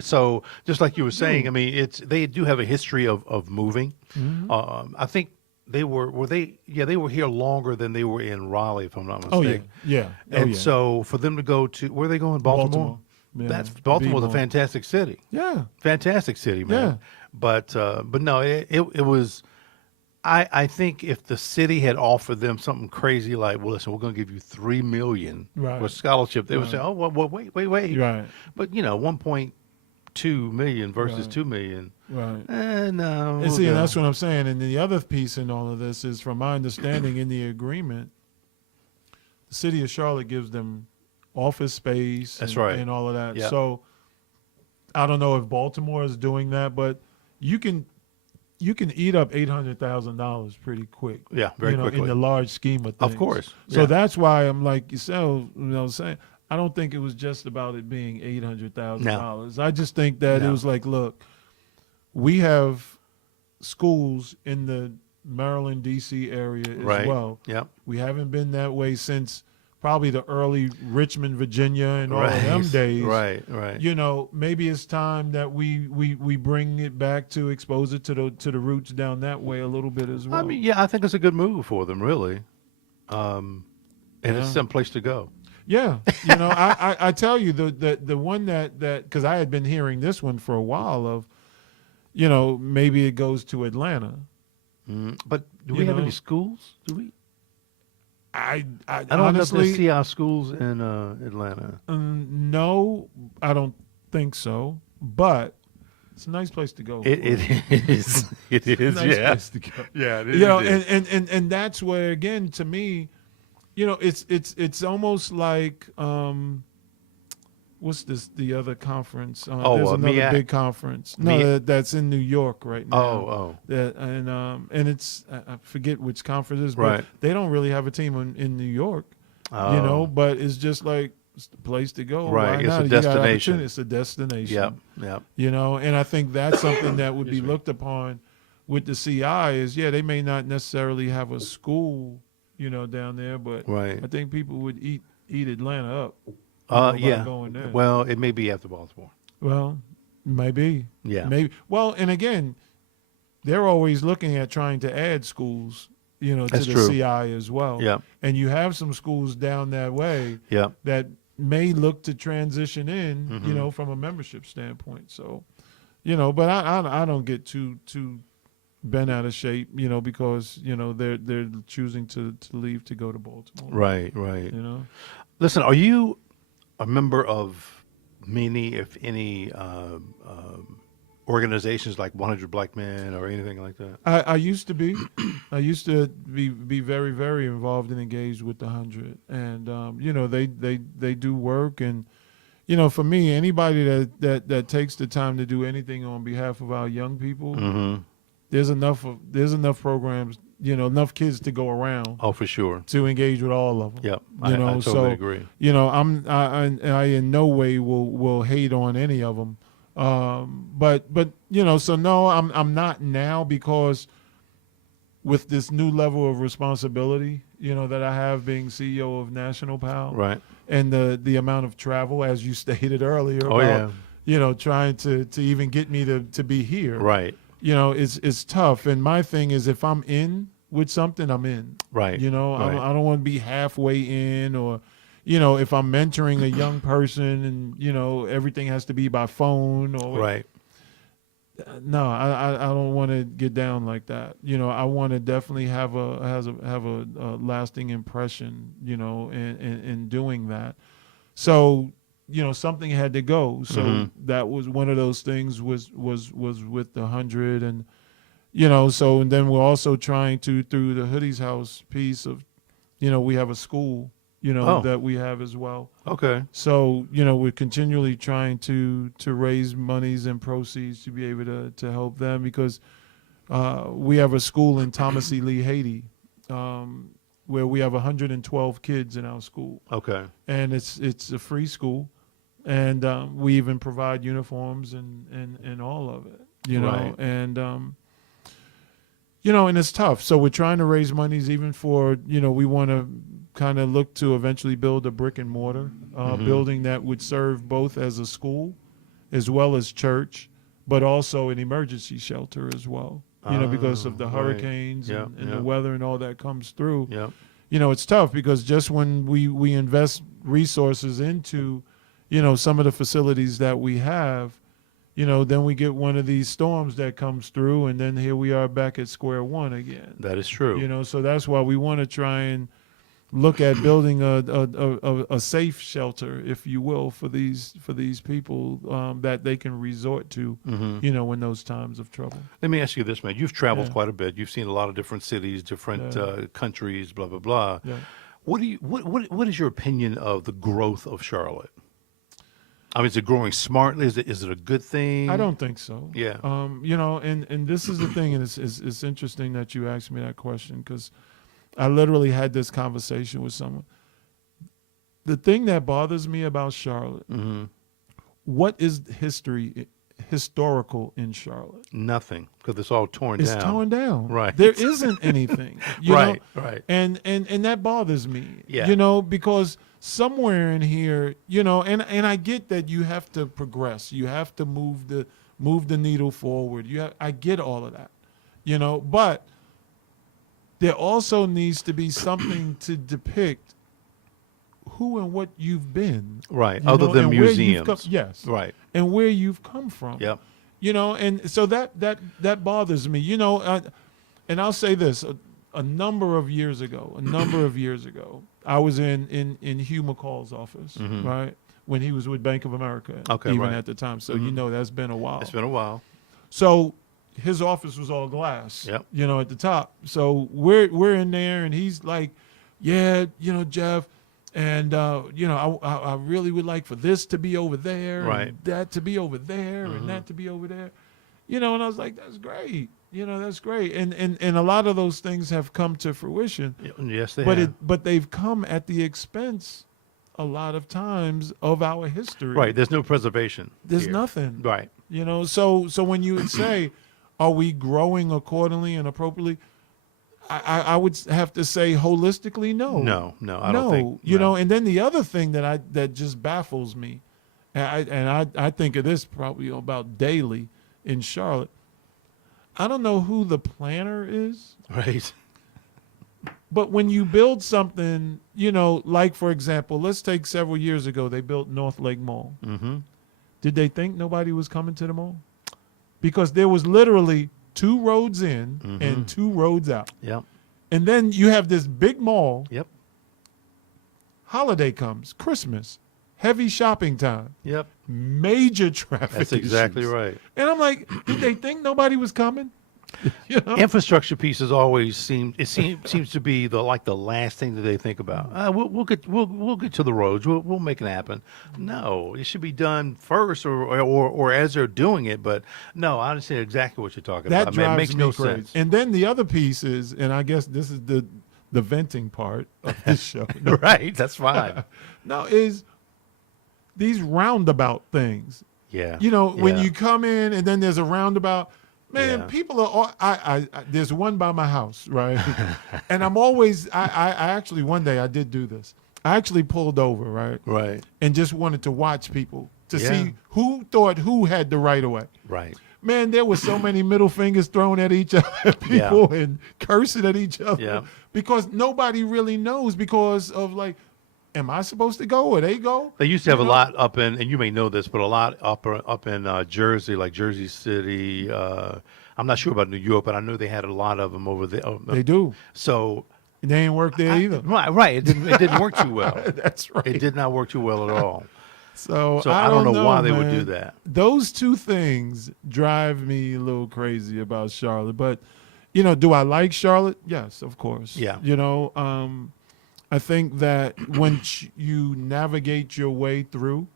So just like you were saying, I mean, they do have a history of moving. I think they were they were here longer than they were in Raleigh, if I'm not Oh mistaken. yeah. And so for them to go to, where are they going? Baltimore. Yeah. Baltimore's a Be more. fantastic city. Yeah. Fantastic city, man. Yeah. But no, it was. I think if the city had offered them something crazy like, well, listen, we're going to give you $3 million Right. for scholarship, they would say, Right. oh, well, wait. Right. But 1.2 million versus Right. 2 million. Right. No. And see, and that's what I'm saying. And the other piece in all of this is, from my understanding in the agreement, the city of Charlotte gives them office space. That's and, right. and all of that. Yep. So I don't know if Baltimore is doing that, but you can eat up $800,000 pretty quick. Yeah, very quickly. In the large scheme of things. Of course. So Yeah. that's why I'm like yourself. I was saying, I don't think it was just about it being $800,000. I just think that it No. was like, look, we have schools in the Maryland, D.C. area as Right. well. Yep. We haven't been that way since probably the early Richmond, Virginia, and all Right. of them days. Right. Maybe it's time that we bring it back to expose it to the roots down that way a little bit as well. I mean, yeah, I think it's a good move for them, really. And it's some place to go. yeah, I tell you the one that because I had been hearing this one for a while of, maybe it goes to Atlanta. But do You we have know? any schools? Do we? I I don't honestly see our schools in Atlanta. no, I don't think so. But it's a nice place to go. It is. It is. Nice Yeah. place to go. Yeah. It is. And that's where, again, to me, it's almost like what's the other conference? There's another MEAC? big conference. No, MEAC? that's in New York right now. Oh. And it's I forget which conference it is, but Right. they don't really have a team in New York. Oh. But it's just like it's the place to go. Right, Why it's a not? You got destination. opportunity. It's a destination. Yep. And I think that's something that would be Yes, sir. looked upon with the CI is, they may not necessarily have a school down there. But Right. I think people would eat Atlanta up. By Yeah. going there. Well, it may be after Baltimore. Well, maybe. Yeah. Maybe. Well, and again, they're always looking at trying to add schools, to That's the true. CI as well. Yeah. And you have some schools down that way Yeah. that may look to transition in, Mm-hmm. from a membership standpoint. So, but I don't get too bent out of shape, because they're choosing to leave to go to Baltimore. Right. Right. Listen, are you a member of many, if any, organizations like 100 Black Men or anything like that? I used to be. I used to be very, very involved and engaged with the 100. And, they do work. And, for me, anybody that takes the time to do anything on behalf of our young people, Mm-hmm. there's enough programs, enough kids to go around Oh, for sure. to engage with all of them. Yep. I totally agree. I in no way will hate on any of them. But so no, I'm not now, because with this new level of responsibility, that I have being CEO of National PAL, Right. and the amount of travel, as you stated earlier, Oh, about, yeah. Trying to even get me to be here, Right. It's tough. And my thing is, if I'm in with something, I'm in. Right. I don't want to be halfway in, or, if I'm mentoring a young person and, everything has to be by phone or. Right. No, I don't want to get down like that. I want to definitely have a lasting impression, in doing that. So, something had to go. So Mm-hmm. that was one of those things was with the 100. And, and then we're also trying to, through the Hoodies House piece of, we have a school, that we have as well. Okay. So, we're continually trying to raise monies and proceeds to be able to help them, because we have a school in Thomas E. Lee, Haiti, where we have 112 kids in our school. Okay. And it's a free school. And we even provide uniforms and all of it, Right. And, and it's tough. So we're trying to raise monies even for, we want to kind of look to eventually build a brick and mortar building that would serve both as a school as well as church, but also an emergency shelter as well, because of the right. hurricanes Yeah, and yeah. the weather and all that comes through. Yeah. It's tough, because just when we invest resources into, some of the facilities that we have, then we get one of these storms that comes through, and then here we are back at square one again. That is true. So that's why we want to try and look at building a safe shelter, if you will, for these people that they can resort to, Mm-hmm. when those times of trouble. Let me ask you this, man. You've traveled Yeah. quite a bit. You've seen a lot of different cities, different countries, blah, blah, blah. Yeah. What is your opinion of the growth of Charlotte? I mean, is it growing smartly? Is it a good thing? I don't think so. Yeah. And this is the thing, and it's interesting that you asked me that question, because I literally had this conversation with someone. The thing that bothers me about Charlotte, Mm-hmm. what is historical in Charlotte? Nothing, because it's all torn It's down. torn down. Right. There isn't anything. Right, know? right. And that bothers me. Yeah. Because somewhere in here, and I get that you have to progress. You have to move the needle forward. I get all of that. But there also needs to be something to depict who and what you've been. Right. Other than and where you've museums. come- yes. Right. And where you've come from. Yep. And so that bothers me. And I'll say this: a number of years ago, I was in Hugh McCall's office, right, when he was with Bank of America, Okay, even right. at the time. So Mhm. that's been a while. It's been a while. So his office was all glass, Yep. at the top. So we're in there, and he's like, "Yeah, Jeff, and I really would like for this to be over there, Right. and that to be over there, and that to be over there." And I was like, "That's great, that's great." And a lot of those things have come to fruition, Yes, they but have. but they've come at the expense a lot of times of our history. Right. There's no preservation. There's here. nothing. Right. So when you would say, are we growing accordingly and appropriately? I would have to say holistically, no. No, I don't think. You no. know, and then the other thing that just baffles me, and I think of this probably about daily in Charlotte. I don't know who the planner is, Right. but when you build something, you know, like for example, let's take several years ago, they built North Lake Mall. Mm-hmm. Did they think nobody was coming to the mall? Because there was literally 2 roads in and 2 roads out. Yep. And then you have this big mall. Yep. Holiday comes, Christmas, heavy shopping time, Yep. major traffic. That's exactly issues. right. And I'm like, did they think nobody was coming? You know? Infrastructure pieces always seems to be the last thing that they think about. We'll get to the roads. We'll make it happen. No, it should be done first or as they're doing it. But no, I understand exactly what you're talking That about. drives Man, it makes me no crazy. sense. And then the other piece is, and I guess this is the venting part of this show. No, Right, that's fine. no, is these roundabout things. Yeah. You know, when Yeah. you come in and then there's a roundabout, man, Yeah. people are all, I there's one by my house, right? And I'm always, I actually, one day I did do this. I actually pulled over, right? Right. And just wanted to watch people to Yeah. see who thought who had the right of way. Right. Man, there was so many middle fingers thrown at each other, people, and cursing at each other. Yeah. Because nobody really knows because of like, am I supposed to go or they go? They used to have You a know? lot up in, and you may know this, but a lot up in Jersey, like Jersey City. I'm not sure about New York, but I know they had a lot of them over there. They do. So They ain't work there either. right. It didn't work too well. That's right. It did not work too well at all. So I don't know why they would man. do that. Those 2 things drive me a little crazy about Charlotte. But, you know, do I like Charlotte? Yes, of course. Yeah. You know, I think that when you navigate your way through,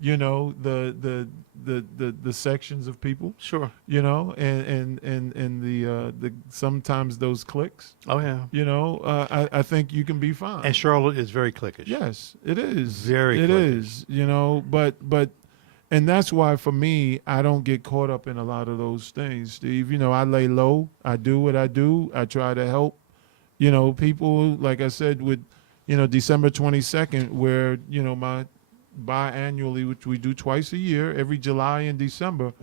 you know, the sections of people, Sure. you know, and the sometimes those clicks, Oh yeah. you know, I think you can be fine. And Charlotte is very cliquish. Yes, it is. Very It cliquish. is, you know, but and that's why for me, I don't get caught up in a lot of those things, Steve. You know, I lay low. I do what I do. I try to help, you know, people, like I said, with, you know, December 22nd, where, you know, my biannually, which we do twice a year, every July and December,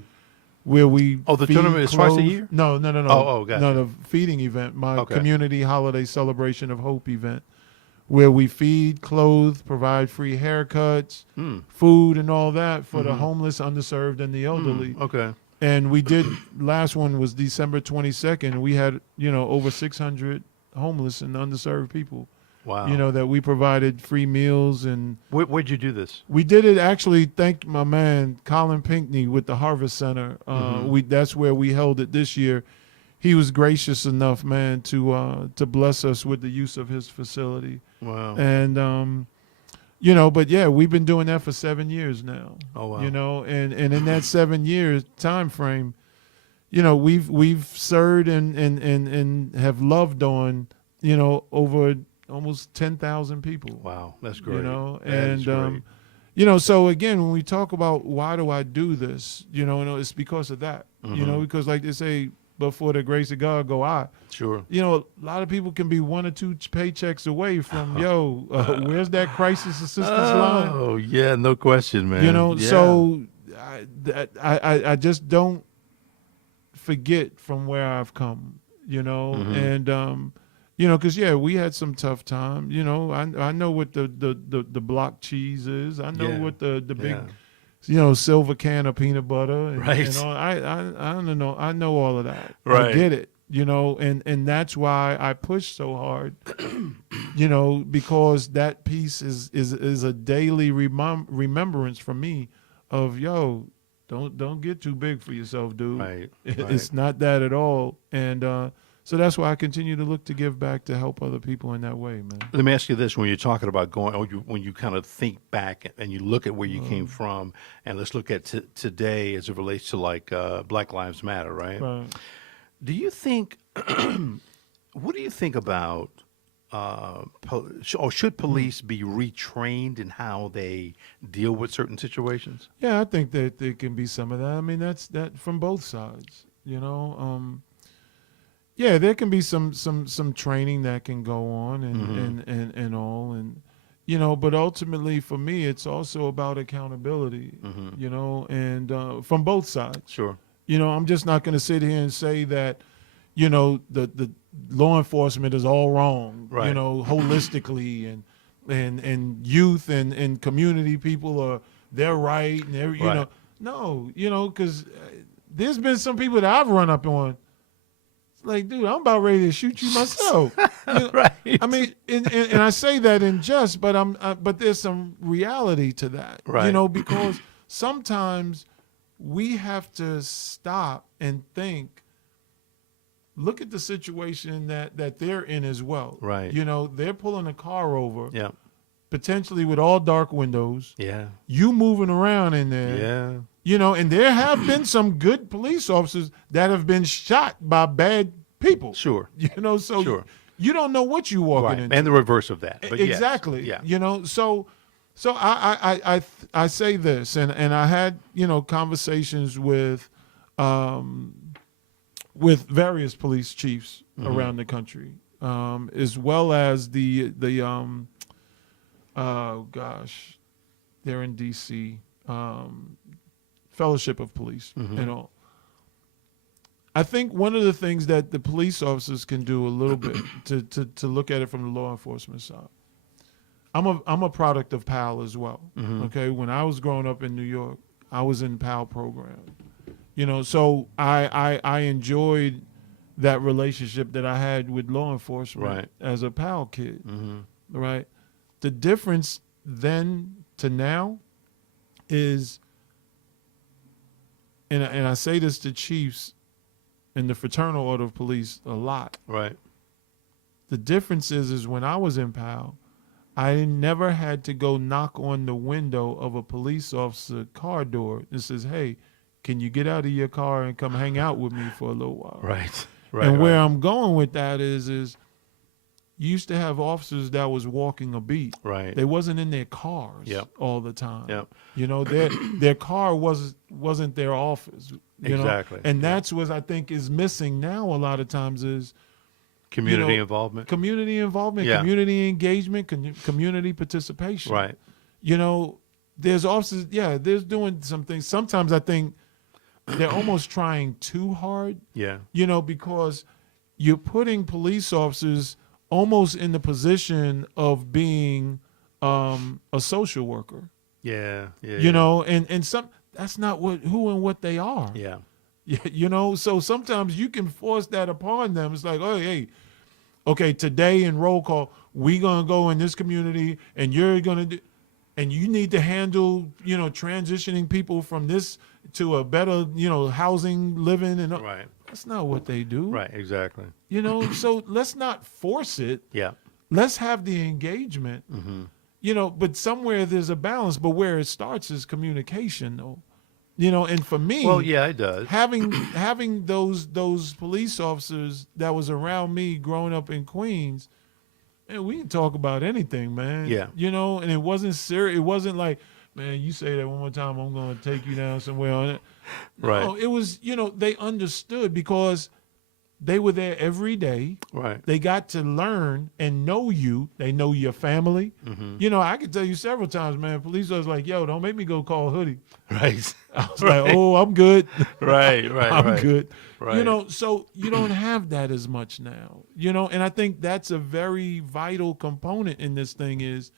where we Oh, the feed, tournament is twice a clothe- year? No. Oh, gotcha. No, the feeding event, my Okay. community holiday celebration of hope event, where we feed, clothe, provide free haircuts, food, and all that for the homeless, underserved, and the elderly. Okay. And we did, last one was December 22nd. We had, you know, over 600 homeless and underserved people, Wow. you know, that we provided free meals. And Where'd you do this? we did it actually, thank my man, Colin Pinkney with the Harvest Center. That's where we held it this year. He was gracious enough, man, to bless us with the use of his facility. Wow. And, you know, but yeah, we've been doing that for 7 years now. Oh, wow. You know, and in that 7 years time frame, you know, we've served and have loved on, you know, over almost 10,000 people. Wow. That's great. You know, That is and great. you know, so again, when we talk about why do I do this, you know, it's because of that. You know, because like they say, before the grace of God go I. Sure. You know, a lot of people can be 1 or 2 paychecks away from, where's that crisis assistance line? Oh yeah, no question, man. You know, Yeah. so I just don't forget from where I've come, you know, and you know, because we had some tough time. You know, I know what the block cheese is. I know Yeah. what the big, Yeah. you know, silver can of peanut butter. And, Right. and all. I don't know. I know all of that. I Right. get it. You know, and that's why I push so hard. You know, because that piece is a daily remembrance for me of don't get too big for yourself, dude. Right. It's not that at all. And so that's why I continue to look to give back to help other people in that way, man. Let me ask you this: when you're talking about going, or when you kind of think back and you look at where you came from, and let's look at today as it relates to like Black Lives Matter, right? Right. Do you think? What do you think about? Or should police be retrained in how they deal with certain situations? Yeah, I think that there can be some of that. I mean, that's that from both sides, you know. yeah, there can be some training that can go on and Mm-hmm. and all, and but ultimately for me it's also about accountability, Mm-hmm. and from both sides. Sure. I'm just not going to sit here and say that the law enforcement is all wrong, Right. holistically, and youth and community people are they're right, and Right. no, because there's been some people that I've run up on. It's like, dude, I'm about ready to shoot you myself. Right. I mean, and I say that in jest, but but there's some reality to that, Right. because sometimes we have to stop and think. Look at the situation that they're in as well. Right. They're pulling a car over, Yeah. potentially with all dark windows. Yeah. You moving around in there. Yeah. And there have been some good police officers that have been shot by bad people. Sure. So Sure. you don't know what you're walking Right. into. And the reverse of that. But yes. Exactly. Yeah. So I say this, and I had conversations with various police chiefs around the country, as well as the oh gosh, they're in D.C. Fellowship of Police and all. I think one of the things that the police officers can do a little bit to look at it from the law enforcement side. I'm a product of PAL as well. Okay, when I was growing up in New York, I was in PAL program. So I enjoyed that relationship that I had with law enforcement as a PAL kid. Right. The difference then to now is, and I say this to chiefs in the Fraternal Order of Police a lot. Right. The difference is when I was in PAL, I never had to go knock on the window of a police officer car door and says, "Hey, can you get out of your car and come hang out with me for a little while?" Right. Right. And where I'm going with that is you used to have officers that was walking a beat. Right. They wasn't in their cars all the time. Yep. Their car wasn't their office. Exactly. And that's what I think is missing now a lot of times is community involvement. Community involvement, Yeah. community engagement, community participation. Right. There's officers, there's doing some things. Sometimes I think they're almost trying too hard. Yeah. Because you're putting police officers almost in the position of being a social worker. Yeah. Yeah. And some that's not who and what they are. Yeah. So sometimes you can force that upon them. It's like, oh, hey, okay, today in roll call, we gonna go in this community, and you're gonna do, and you need to handle, transitioning people from this to a better, housing, living, and Right. that's not what they do. Right. Exactly. So let's not force it. Yeah. Let's have the engagement. But somewhere there's a balance. But where it starts is communication, though. And for me, Well, yeah, it does. having those police officers that was around me growing up in Queens, and we can talk about anything, man. Yeah. And it wasn't serious. It wasn't like, man, you say that one more time, I'm going to take you down somewhere on it. Right. No, it was, they understood because they were there every day. Right. They got to learn and know you. They know your family. I could tell you several times, man, police was like, yo, don't make me go call Hoodie. Right. I was like, oh, I'm good. Right. I'm good. Right. So you don't have that as much now. And I think that's a very vital component in this thing is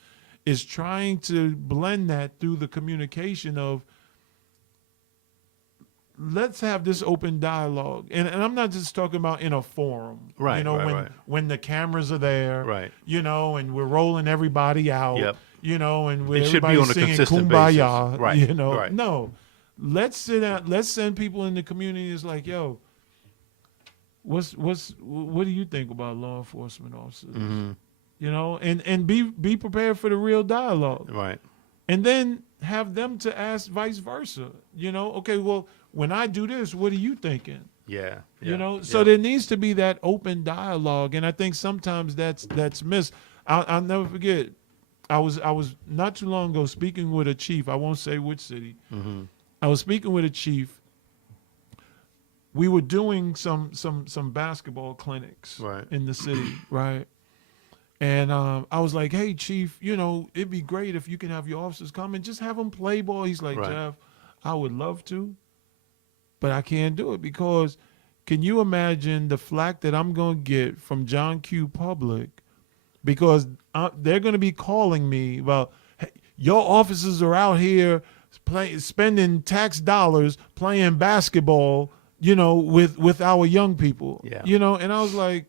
trying to blend that through the communication of, let's have this open dialogue. And I'm not just talking about in a forum. Right, when the cameras are there. Right. And we're rolling everybody out. Yep. And we're It should be everybody's on a singing consistent Kumbaya. basis. Right. Right. No. Let's sit down, let's send people in the community. It's like, yo, what do you think about law enforcement officers? And be prepared for the real dialogue. Right. And then have them to ask vice versa. Okay, well, when I do this, what are you thinking? Yeah. So there needs to be that open dialogue, and I think sometimes that's missed. I'll never forget. I was not too long ago speaking with a chief. I won't say which city. I was speaking with a chief we were doing some basketball clinics Right. in the city, right? And I was like, hey, Chief, it'd be great if you can have your officers come and just have them play ball. He's like, Right. Jeff, I would love to, but I can't do it because can you imagine the flack that I'm going to get from John Q. Public because they're going to be calling me about, hey, your officers are out here spending tax dollars playing basketball, with our young people, Yeah. and I was like,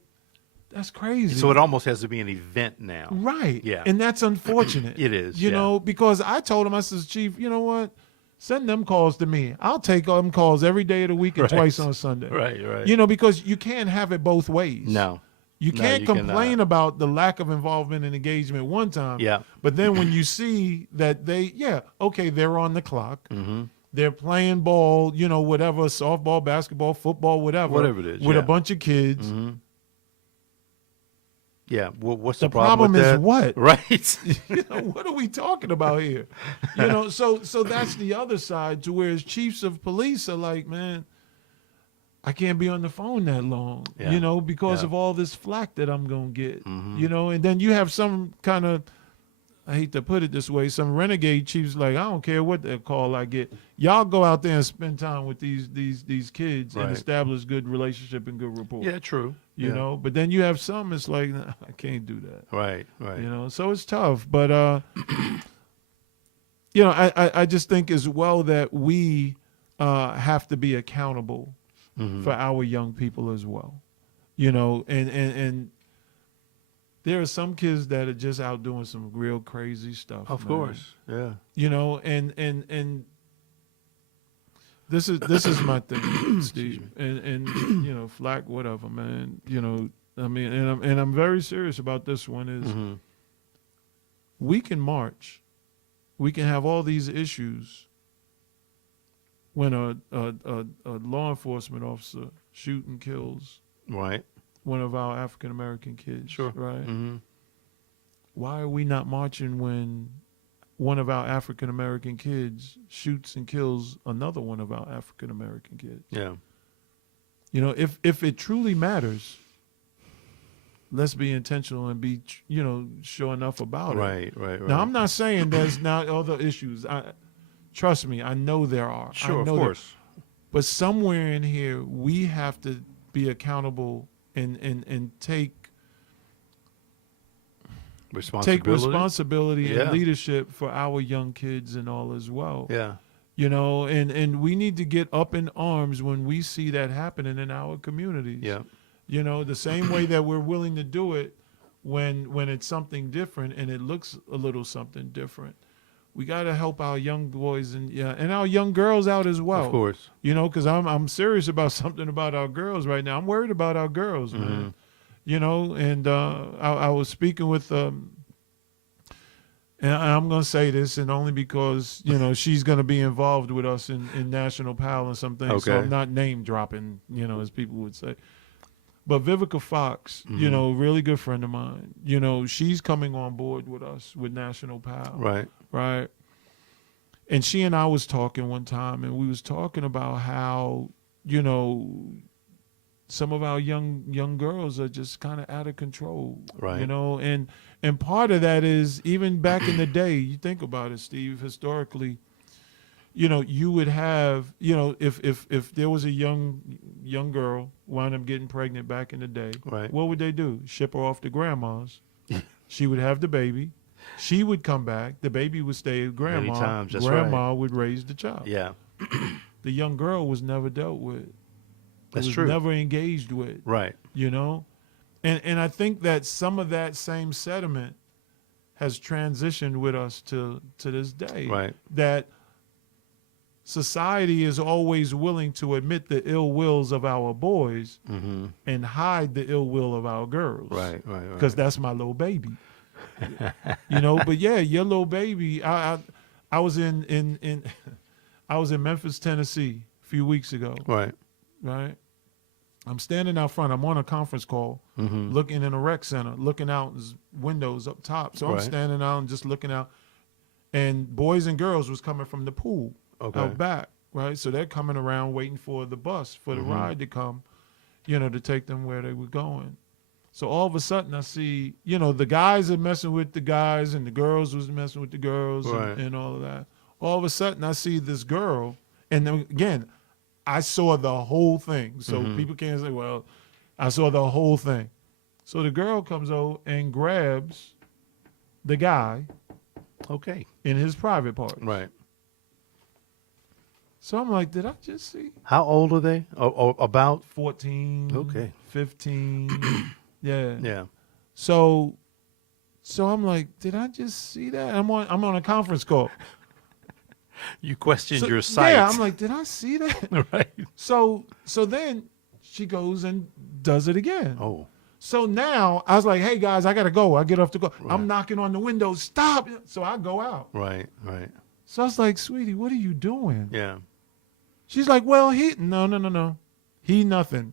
that's crazy. So it almost has to be an event now. Right. Yeah. And that's unfortunate. It is, because I told him, I says, Chief, you know what? Send them calls to me. I'll take them calls every day of the week and twice on Sunday. Right. Because you can't have it both ways. No. You can't you complain cannot. about the lack of involvement and engagement one time. Yeah. But then when you see that they're on the clock. Mm-hmm. They're playing ball, whatever, softball, basketball, football, Whatever it is, with yeah. a bunch of kids. Mm-hmm. Yeah. Well, what's The the problem problem with is that? what? Right. What are we talking about here? So that's the other side to where as chiefs of police are like, man, I can't be on the phone that long, Yeah. because Yeah. of all this flack that I'm going to get, Mhm. and then you have some kind of, I hate to put it this way, some renegade chiefs like, I don't care what the call I get. Y'all go out there and spend time with these kids and Right. establish good relationship and good rapport. Yeah. True. You Yeah. know, but then you have some, it's like, nah, I can't do that. Right. So it's tough. But, I just think as well that we have to be accountable Mhm. for our young people as well. And there are some kids that are just out doing some real crazy stuff. Of man. course. Yeah. And this is my thing, Steve. And flack, whatever, man. And I'm very serious about this one is Mhm. we can march. We can have all these issues when a law enforcement officer shoots and kills Right. one of our African American kids. Sure. Right? Mm-hmm. Why are we not marching when one of our African American kids shoots and kills another one of our African American kids? Yeah. If it truly matters, let's be intentional and be, sure enough about it. Right. Now, I'm not saying there's not other issues. Trust me, I know there are. Sure. I Of know course. but somewhere in here, we have to be accountable and take responsibility Yeah. and leadership for our young kids and all as well. Yeah. And we need to get up in arms when we see that happening in our communities. Yeah. The same way that we're willing to do it when it's something different and it looks a little something different. We got to help our young boys and our young girls out as well. Of course. Because I'm serious about something about our girls right now. I'm worried about our girls, man. And I was speaking with and I'm going to say this, and only because she's going to be involved with us in National Pal and some things. So Okay. I'm not name dropping, as people would say. But Vivica Fox, really good friend of mine. She's coming on board with us with National Pal. Right. Right. And she and I was talking one time, and we was talking about how, some of our young girls are just kind of out of control. Right. And part of that is even back in the day, you think about it, Steve, historically, you would have, if there was a young girl wound up getting pregnant back in the day, Right. what would they do? Ship her off to grandma's. She would have the baby. She would come back. The baby would stay with grandma. Many times, that's Grandma would raise the child. Yeah. The young girl was never dealt with. That's was true. Never engaged with. Right. And I think that some of that same sentiment has transitioned with us to this day. Right. That society is always willing to admit the ill wills of our boys Mm-hmm. and hide the ill will of our girls. Right. Because that's my little baby. But yeah, your little baby. I was in I was in Memphis, Tennessee a few weeks ago. Right. Right. I'm standing out front. I'm on a conference call, Mm-hmm. looking in a rec center, looking out windows up top. So I'm Right. standing out and just looking out, and boys and girls was coming from the pool Okay. out back. right? So they're coming around waiting for the bus, for the ride to come, to take them where they were going. So all of a sudden I see, the guys are messing with the guys and the girls was messing with the girls Right. and all of that. All of a sudden I see this girl, and then again, I saw the whole thing. So people can't say, well, I saw the whole thing. So the girl comes over and grabs the guy Okay. in his private part. Right. So I'm like, did I just see How old are they? About? 14, Okay. 15? Yeah. Yeah. So I'm like, did I just see that? I'm on a conference call. You questioned So- your sight. Yeah, I'm like, did I see that? right. So then she goes and does it again. Oh. So now I was like, hey guys, I gotta go. I get off to go. Right. I'm knocking on the window. Stop. So I go out. Right. Right. So I was like, sweetie, what are you doing? Yeah. She's like, well, no. He nothing.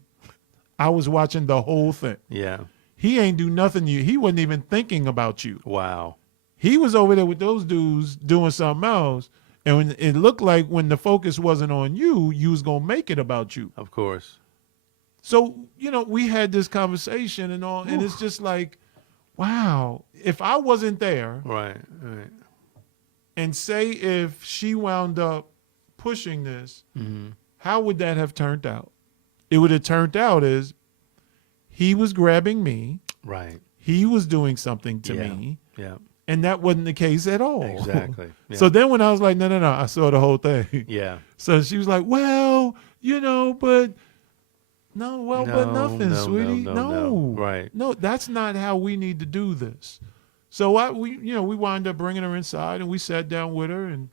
I was watching the whole thing. Yeah. He ain't do nothing to you. He wasn't even thinking about you. Wow. He was over there with those dudes doing something else. And when it looked like when the focus wasn't on you, you was going to make it about you. Of course. So, we had this conversation and all, and it's just like, wow, if I wasn't there, Right. Right. and say if she wound up pushing this, how would that have turned out? It would have turned out as he was grabbing me, Right. he was doing something to Yeah. me, Yeah. and that wasn't the case at all. Exactly. Yeah. So then when I was like, no, I saw the whole thing. Yeah. So she was like, well, but but nothing, no, sweetie. no. Right. No, that's not how we need to do this. So we wind up bringing her inside, and we sat down with her and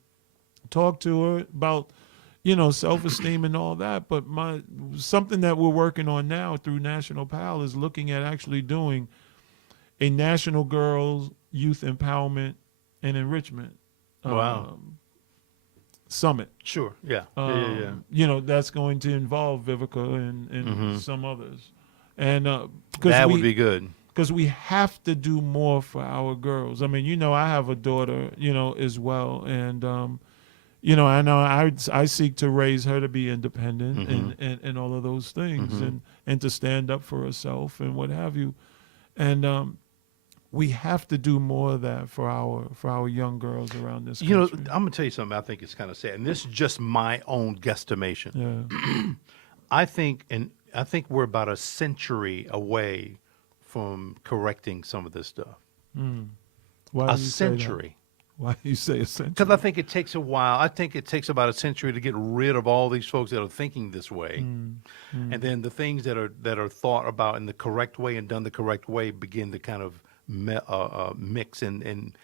talked to her about, self-esteem and all that. But something that we're working on now through National PAL is looking at actually doing a National Girls Youth Empowerment and Enrichment Wow. Summit. Sure. Yeah. Yeah. That's going to involve Vivica and some others. And That would be good. because we have to do more for our girls. I mean, I have a daughter, as well, and I know I seek to raise her to be independent and all of those things, and to stand up for herself and what have you, and we have to do more of that for our young girls around this country. I'm gonna tell you something. I think it's kind of sad, and this is just my own guesstimation. Yeah. I think we're about a century away from correcting some of this stuff. Why do A you say that? century. Why do you say a century? Because I think it takes a while. I think it takes about a century to get rid of all these folks that are thinking this way, and then the things that are thought about in the correct way and done the correct way begin to kind of mix and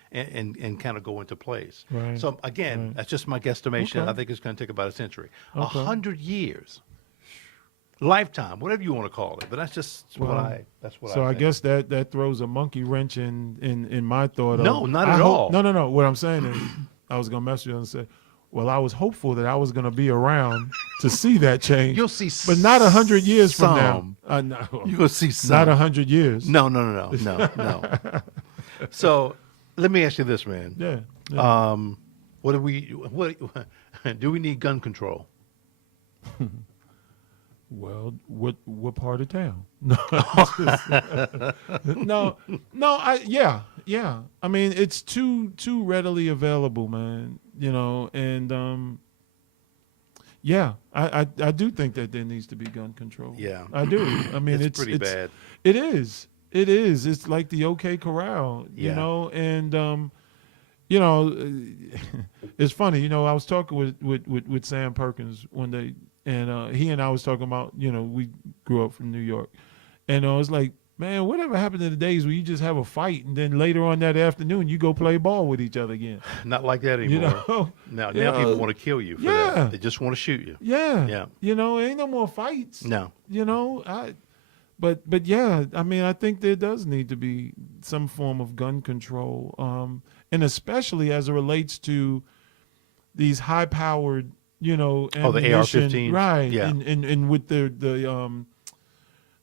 kind of go into place. Right. So again, Right. that's just my guesstimation. Okay. I think it's going to take about a century, Okay. 100 years, lifetime, whatever you want to call it. But that's just Well, that's what So I I think. guess that throws a monkey wrench in my thought. No, of, not I at hope- all. No. What I'm saying is, I was gonna mess with you and say, well, I was hopeful that I was gonna be around to see that change. You'll see, but not 100 years from some. now. No, You're gonna see some. not 100 years. No. So let me ask you this, man. Yeah. What do we need gun control? Well, what part of town? No, yeah. I mean, it's too readily available, man. And yeah, I do think that there needs to be gun control. Yeah. I do. I mean, It's pretty bad. It is. It's like the OK Corral, Yeah. and it's funny. I was talking with Sam Perkins one day, and he and I was talking about, we grew up from New York, and I was like, man, whatever happened to the days where you just have a fight and then later on that afternoon you go play ball with each other again? Not like that anymore. Now people want to kill you for Yeah. that. They just want to shoot you. Yeah. Yeah. Ain't no more fights. No. But yeah, I mean, I think there does need to be some form of gun control, and especially as it relates to these high-powered, the ammunition, AR-15s? right? Yeah. And with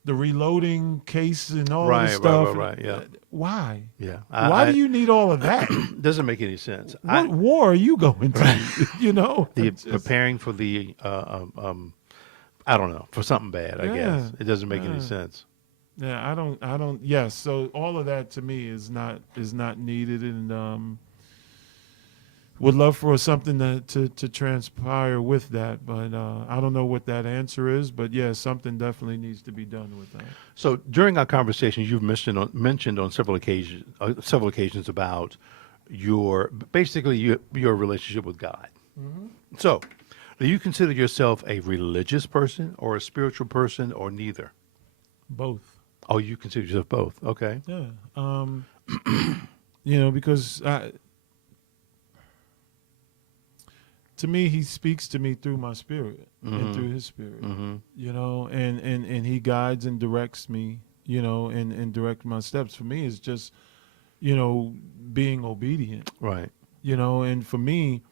the reloading case and all of Right, this right, stuff. right, right, yeah. Why? Yeah. Why do you need all of that? Doesn't make any sense. What war are you going to? You know, Preparing for the I don't know, for something bad, I Yeah, guess. It doesn't make any yeah. sense. Yeah, I don't. Yes, so all of that to me is not needed, and would love for something to transpire with that, but I don't know what that answer is. But yeah, something definitely needs to be done with that. So during our conversation, you've mentioned on several occasions about your relationship with God. Mm-hmm. So, do you consider yourself a religious person or a spiritual person or neither? Both. Oh, you consider yourself both. Okay. Yeah. Because to me, he speaks to me through my spirit and through his spirit, and he guides and directs me, and direct my steps. For me, it's just, being obedient, Right. and for me,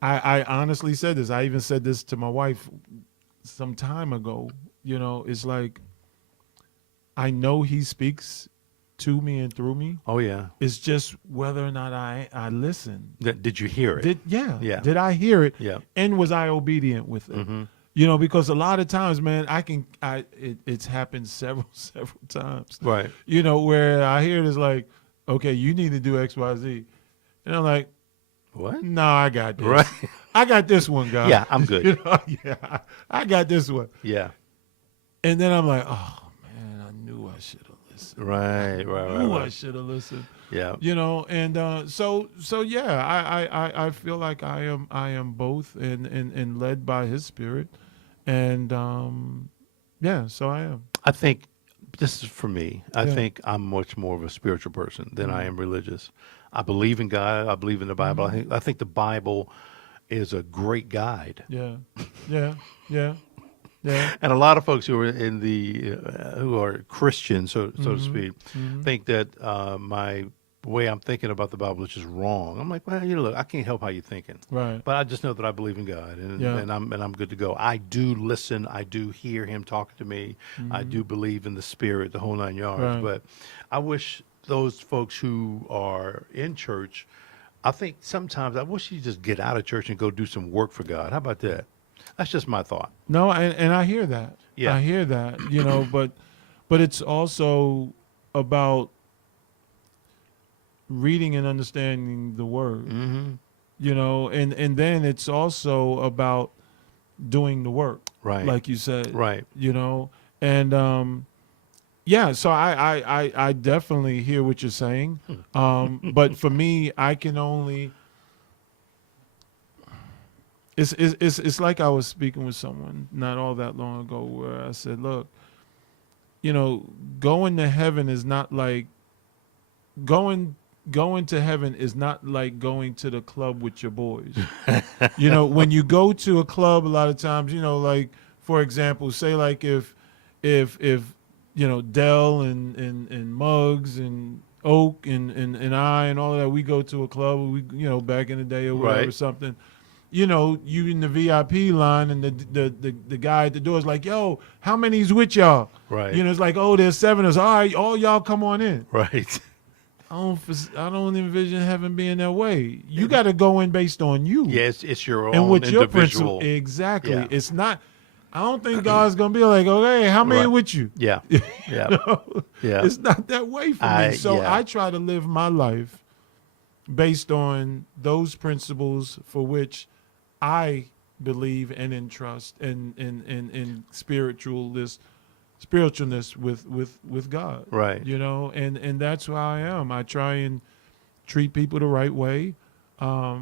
I honestly said this. I even said this to my wife some time ago, it's like, I know he speaks to me and through me. Oh, yeah. It's just whether or not I listen. Did you hear it? Yeah. Yeah. Did I hear it? Yeah. And was I obedient with it? Because a lot of times, man, it's happened several times. Right. Where I hear it is like, okay, you need to do X, Y, Z. And I'm like, What? no, I got this. Right. I got this one, guy. Yeah, I'm good. Yeah, I got this one. Yeah. And then I'm like, oh, man, I knew I should have listened. Right. I should have listened. Yeah. And so yeah, I feel like I am both and led by his spirit, and yeah, so I am. I think this is for me. I Yeah. think I'm much more of a spiritual person than I am religious. I believe in God. I believe in the Bible. I think the Bible is a great guide. Yeah, yeah. And a lot of folks who are in the who are Christians, so to speak, think that my way I'm thinking about the Bible is just wrong. I'm like, well, look, I can't help how you're thinking, Right. but I just know that I believe in God, and I'm good to go. I do listen. I do hear Him talking to me. I do believe in the Spirit, the whole 9 yards. Right. But I wish those folks who are in church, I think sometimes I wish you just get out of church and go do some work for God. How about that? That's just my thought. No, and I hear that. Yeah. I hear that. But it's also about reading and understanding the word. Mm-hmm. And then it's also about doing the work. Right. Like you said. Right. And yeah, so I definitely hear what you're saying. But for me, I can only It's like I was speaking with someone not all that long ago where I said, look, going to heaven is not like going to heaven is not like going to the club with your boys. When you go to a club, a lot of times, like, for example, say like if Dell and Muggs and Oak and I and all of that, we go to a club, we back in the day or whatever, Right. something. You in the VIP line, and the guy at the door is like, yo, how many's with y'all? Right. It's like, oh, there's 7 of us. All right, all y'all come on in. Right. I don't envision heaven being that way. You got to go in based on you. Yeah, it's your own and with your individual. principle. Exactly. Yeah. It's not. I don't think God's gonna be like, okay, how many Right. with you? Yeah. Yeah. Yeah. It's not that way for me. So yeah. I try to live my life based on those principles for which I believe and entrust and in spiritualness with God. Right. And that's who I am. I try and treat people the right way. Are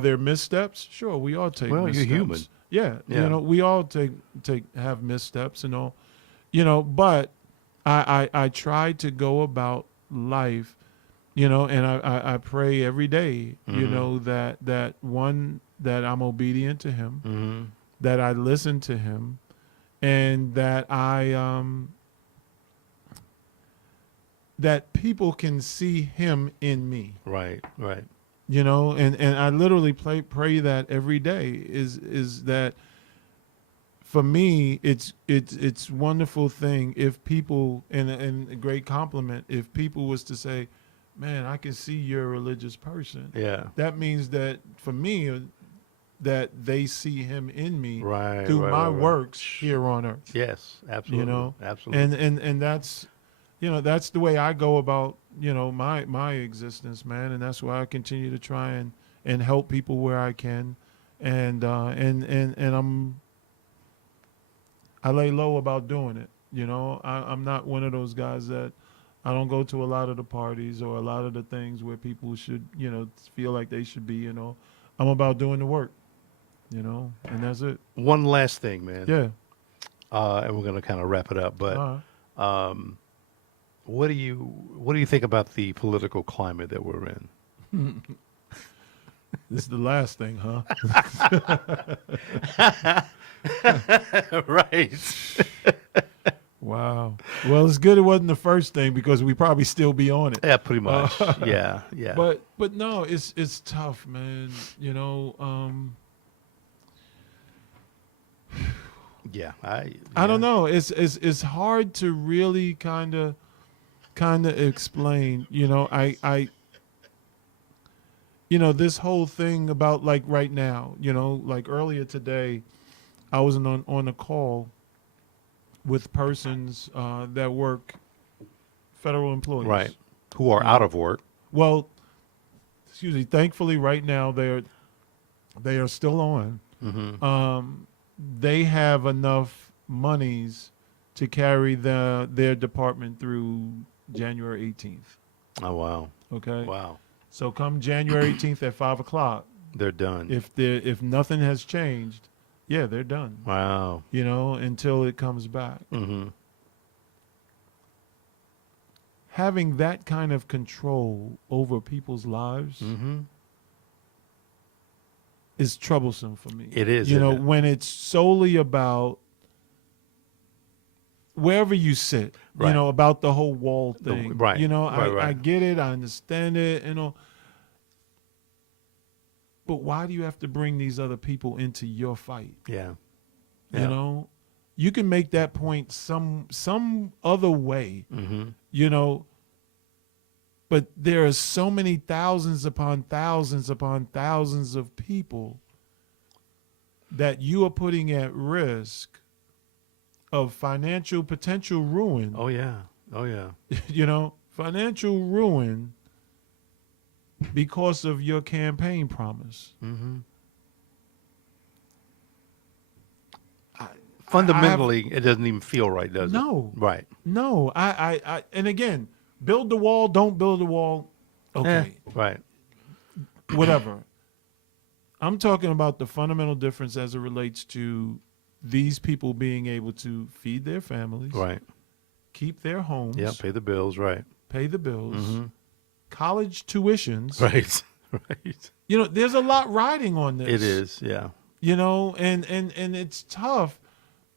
there missteps? Sure, we all take Well, missteps. you're human. Yeah, Yeah. we all have missteps and all. But I try to go about life, and I pray every day, that one, that I'm obedient to him, Mm-hmm. that I listen to him, and that that people can see him in me. Right. Right. And I literally pray that every day is that for me, it's wonderful thing if people, and a great compliment if people was to say, man, I can see you're a religious person. Yeah. That means that for me, that they see him in me Right. through right, my right, right. works here on earth. Yes, absolutely. You know, Absolutely. and that's, that's the way I go about, my existence, man, and that's why I continue to try and help people where I can, and I lay low about doing it. I'm not one of those guys that I don't go to a lot of the parties or a lot of the things where people should, feel like they should be. I'm about doing the work. And that's it. One last thing, man. Yeah. And we're going to kind of wrap it up. But All right. what do you think about the political climate that we're in? This is the last thing, huh? Right. Wow. Well, it's good it wasn't the first thing because we probably still be on it. Yeah, pretty much. Yeah. Yeah. But no, it's tough, man. Yeah. I don't know. It's hard to really kind of explain. This whole thing about like right now. Like earlier today, I was on a call with persons that work federal employees. Right. Who are out of work. Well, excuse me. Thankfully, right now they are still on. Mm-hmm. They have enough monies to carry their department through January 18th. Oh, wow. Okay. Wow. So come January 18th at 5:00, They're done. if nothing has changed, yeah, they're done. Wow. Until it comes back. Mm-hmm. Having that kind of control over people's lives Mm-hmm. is troublesome for me. It is, isn't it? When it's solely about wherever you sit, Right. About the whole wall thing. right. I Right. get it, I understand it, but why do you have to bring these other people into your fight? Yeah. You can make that point some other way, Mm-hmm. But there are so many thousands upon thousands of people that you are putting at risk of financial potential ruin. Oh, yeah. Oh, yeah. Financial ruin because of your campaign promise. Mm-hmm. Fundamentally, it doesn't even feel right, does it? No. Right. No, I and again, build the wall, don't build the wall. Okay, Right. whatever. I'm talking about the fundamental difference as it relates to these people being able to feed their families, Right. keep their homes, Yeah. Pay the bills. Right. pay the bills, Mm-hmm. college tuitions. Right. Right. There's a lot riding on this. It is. Yeah. And it's tough.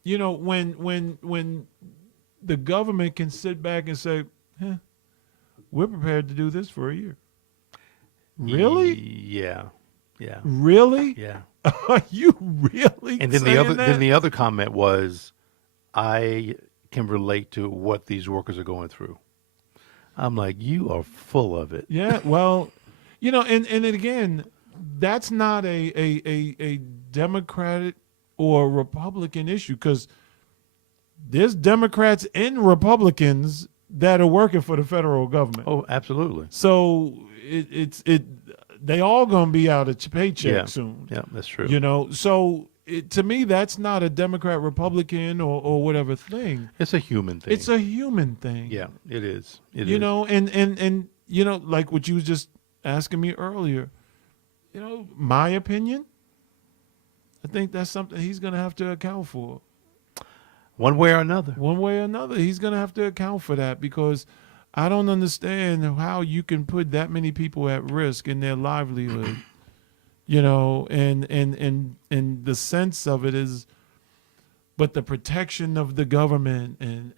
When the government can sit back and say, we're prepared to do this for a year. Really? Yeah. Yeah. Really? Yeah. Are you really? And then saying that? the other comment was, I can relate to what these workers are going through. I'm like, you are full of it. Yeah. Well, and again, that's not a Democratic or Republican issue because there's Democrats and Republicans that are working for the federal government. Oh, absolutely. So they all gonna be out of paycheck Yeah. soon. Yeah, that's true. So to me, that's not a Democrat, Republican, or whatever thing. It's a human thing. It's a human thing. Yeah, it is. It you is. know, and like what you was just asking me earlier. My opinion. I think that's something he's gonna have to account for. One way or another. One way or another, he's gonna have to account for that because I don't understand how you can put that many people at risk in their livelihood. And the sense of it is, but the protection of the government and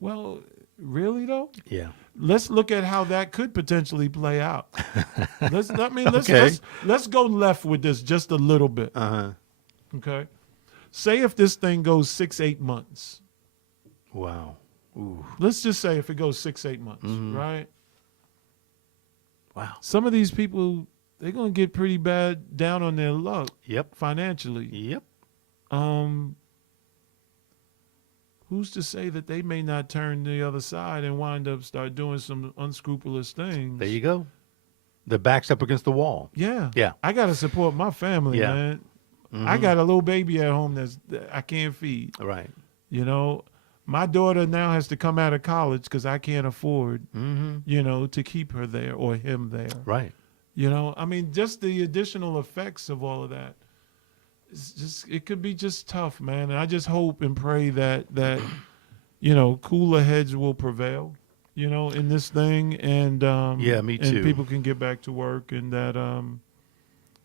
well, really though? Yeah. Let's look at how that could potentially play out. Okay. Let's go left with this just a little bit. Uh-huh. Okay. say if this thing goes 6-8 months. Wow. Ooh. Let's just say if it goes 6-8 months, Mhm. right? Wow. Some of these people, they're gonna get pretty bad down on their luck Yep. financially. Yep. Who's to say that they may not turn the other side and wind up start doing some unscrupulous things? There you go. The back's up against the wall. Yeah. Yeah. I gotta support my family, Yeah. man. I got a little baby at home that I can't feed. Right. You know, my daughter now has to come out of college because I can't afford, to keep her there or him there. Right. I mean, just the additional effects of all of that. It could be just tough, man. And I just hope and pray that cooler heads will prevail, in this thing, and Yeah, me too. and people can get back to work, and that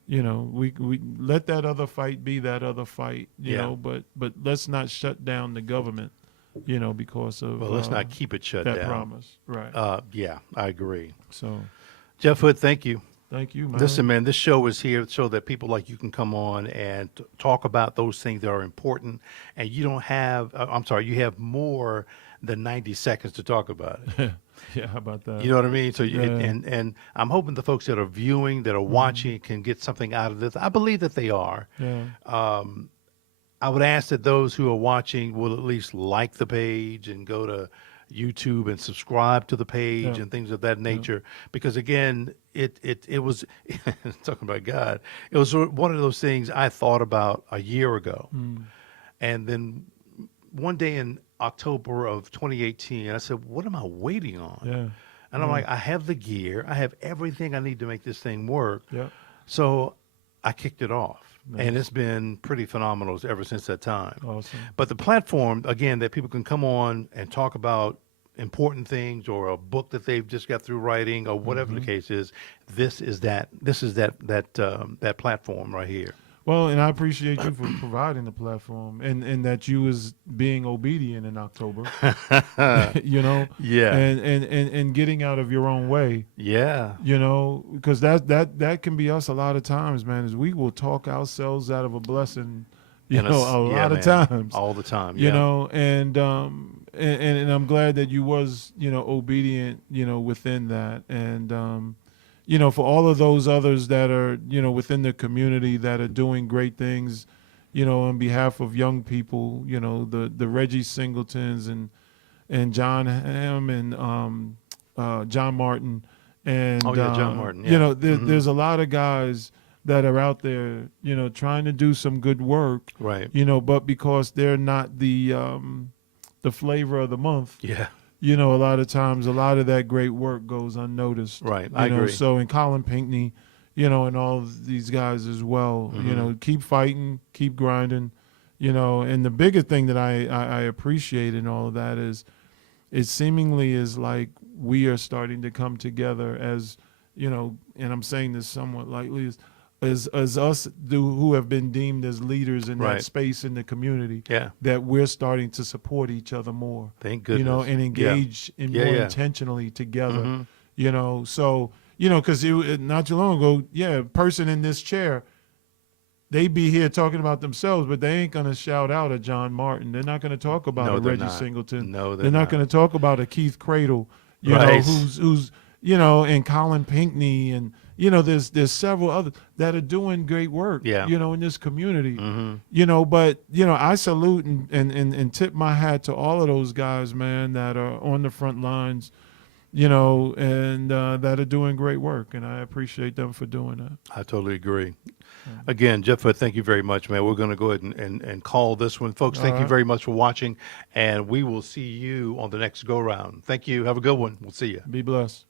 we let that other fight be that other fight, but let's not shut down the government, because of Well, let's not keep it shut that down. promise, right? Yeah, I agree. So, Jeff Hood, thank you. thank you, man. Listen, man, this show is here so that people like you can come on and talk about those things that are important. And you don't have, you have more than 90 seconds to talk about it. Yeah, how about that? You know what I mean? So, Yeah. and I'm hoping the folks that are viewing, that are watching, can get something out of this. I believe that they are. Yeah. I would ask that those who are watching will at least like the page and go to YouTube and subscribe to the page Yeah. and things of that nature. Because again, it was talking about God. It was one of those things I thought about a year ago, and then one day in October of 2018, I said, "What am I waiting on?" Yeah. And I'm like, "I have the gear. I have everything I need to make this thing work." Yeah. So I kicked it off, and Nice. it's been pretty phenomenal ever since that time. Awesome. But the platform, again, that people can come on and talk about important things or a book that they've just got through writing or whatever the case is, this is that platform right here. Well, and I appreciate you for providing the platform, and that you was being obedient in October, Yeah. and getting out of your own way, Yeah. because that can be us a lot of times, man, is we will talk ourselves out of a blessing, a lot of times, All the time. and I'm glad that you was, obedient, within that. And, for all of those others that are, within the community that are doing great things, on behalf of young people, the Reggie Singletons and John Hamm and John Martin. And, John Martin. Yeah. there's a lot of guys that are out there, trying to do some good work, Right. but because they're not the flavor of the month, Yeah. a lot of times, a lot of that great work goes unnoticed. Right. I agree. So, in Colin Pinkney, and all of these guys as well, keep fighting, keep grinding, and the biggest thing that I appreciate in all of that is it seemingly is like we are starting to come together as, and I'm saying this somewhat lightly, as us who have been deemed as leaders in Right. that space in the community, Yeah. that we're starting to support each other more. Thank goodness. And engage Yeah, more yeah. intentionally together. So because not too long ago, a person in this chair, they be here talking about themselves, but they ain't gonna shout out a John Martin. They're not gonna talk about No, a they're Reggie not. Singleton. No, they're not gonna talk about a Keith Cradle. Right. Who's and Colin Pinkney, and there's several others that are doing great work. Yeah. In this community. But I salute and tip my hat to all of those guys, man, that are on the front lines, and that are doing great work, and I appreciate them for doing that. I totally agree. Again, Jeff, thank you very much, man. We're going to go ahead and call this one. Folks, thank you right. very much for watching, and we will see you on the next go-round. Thank you. Have a good one. We'll see you. Be blessed.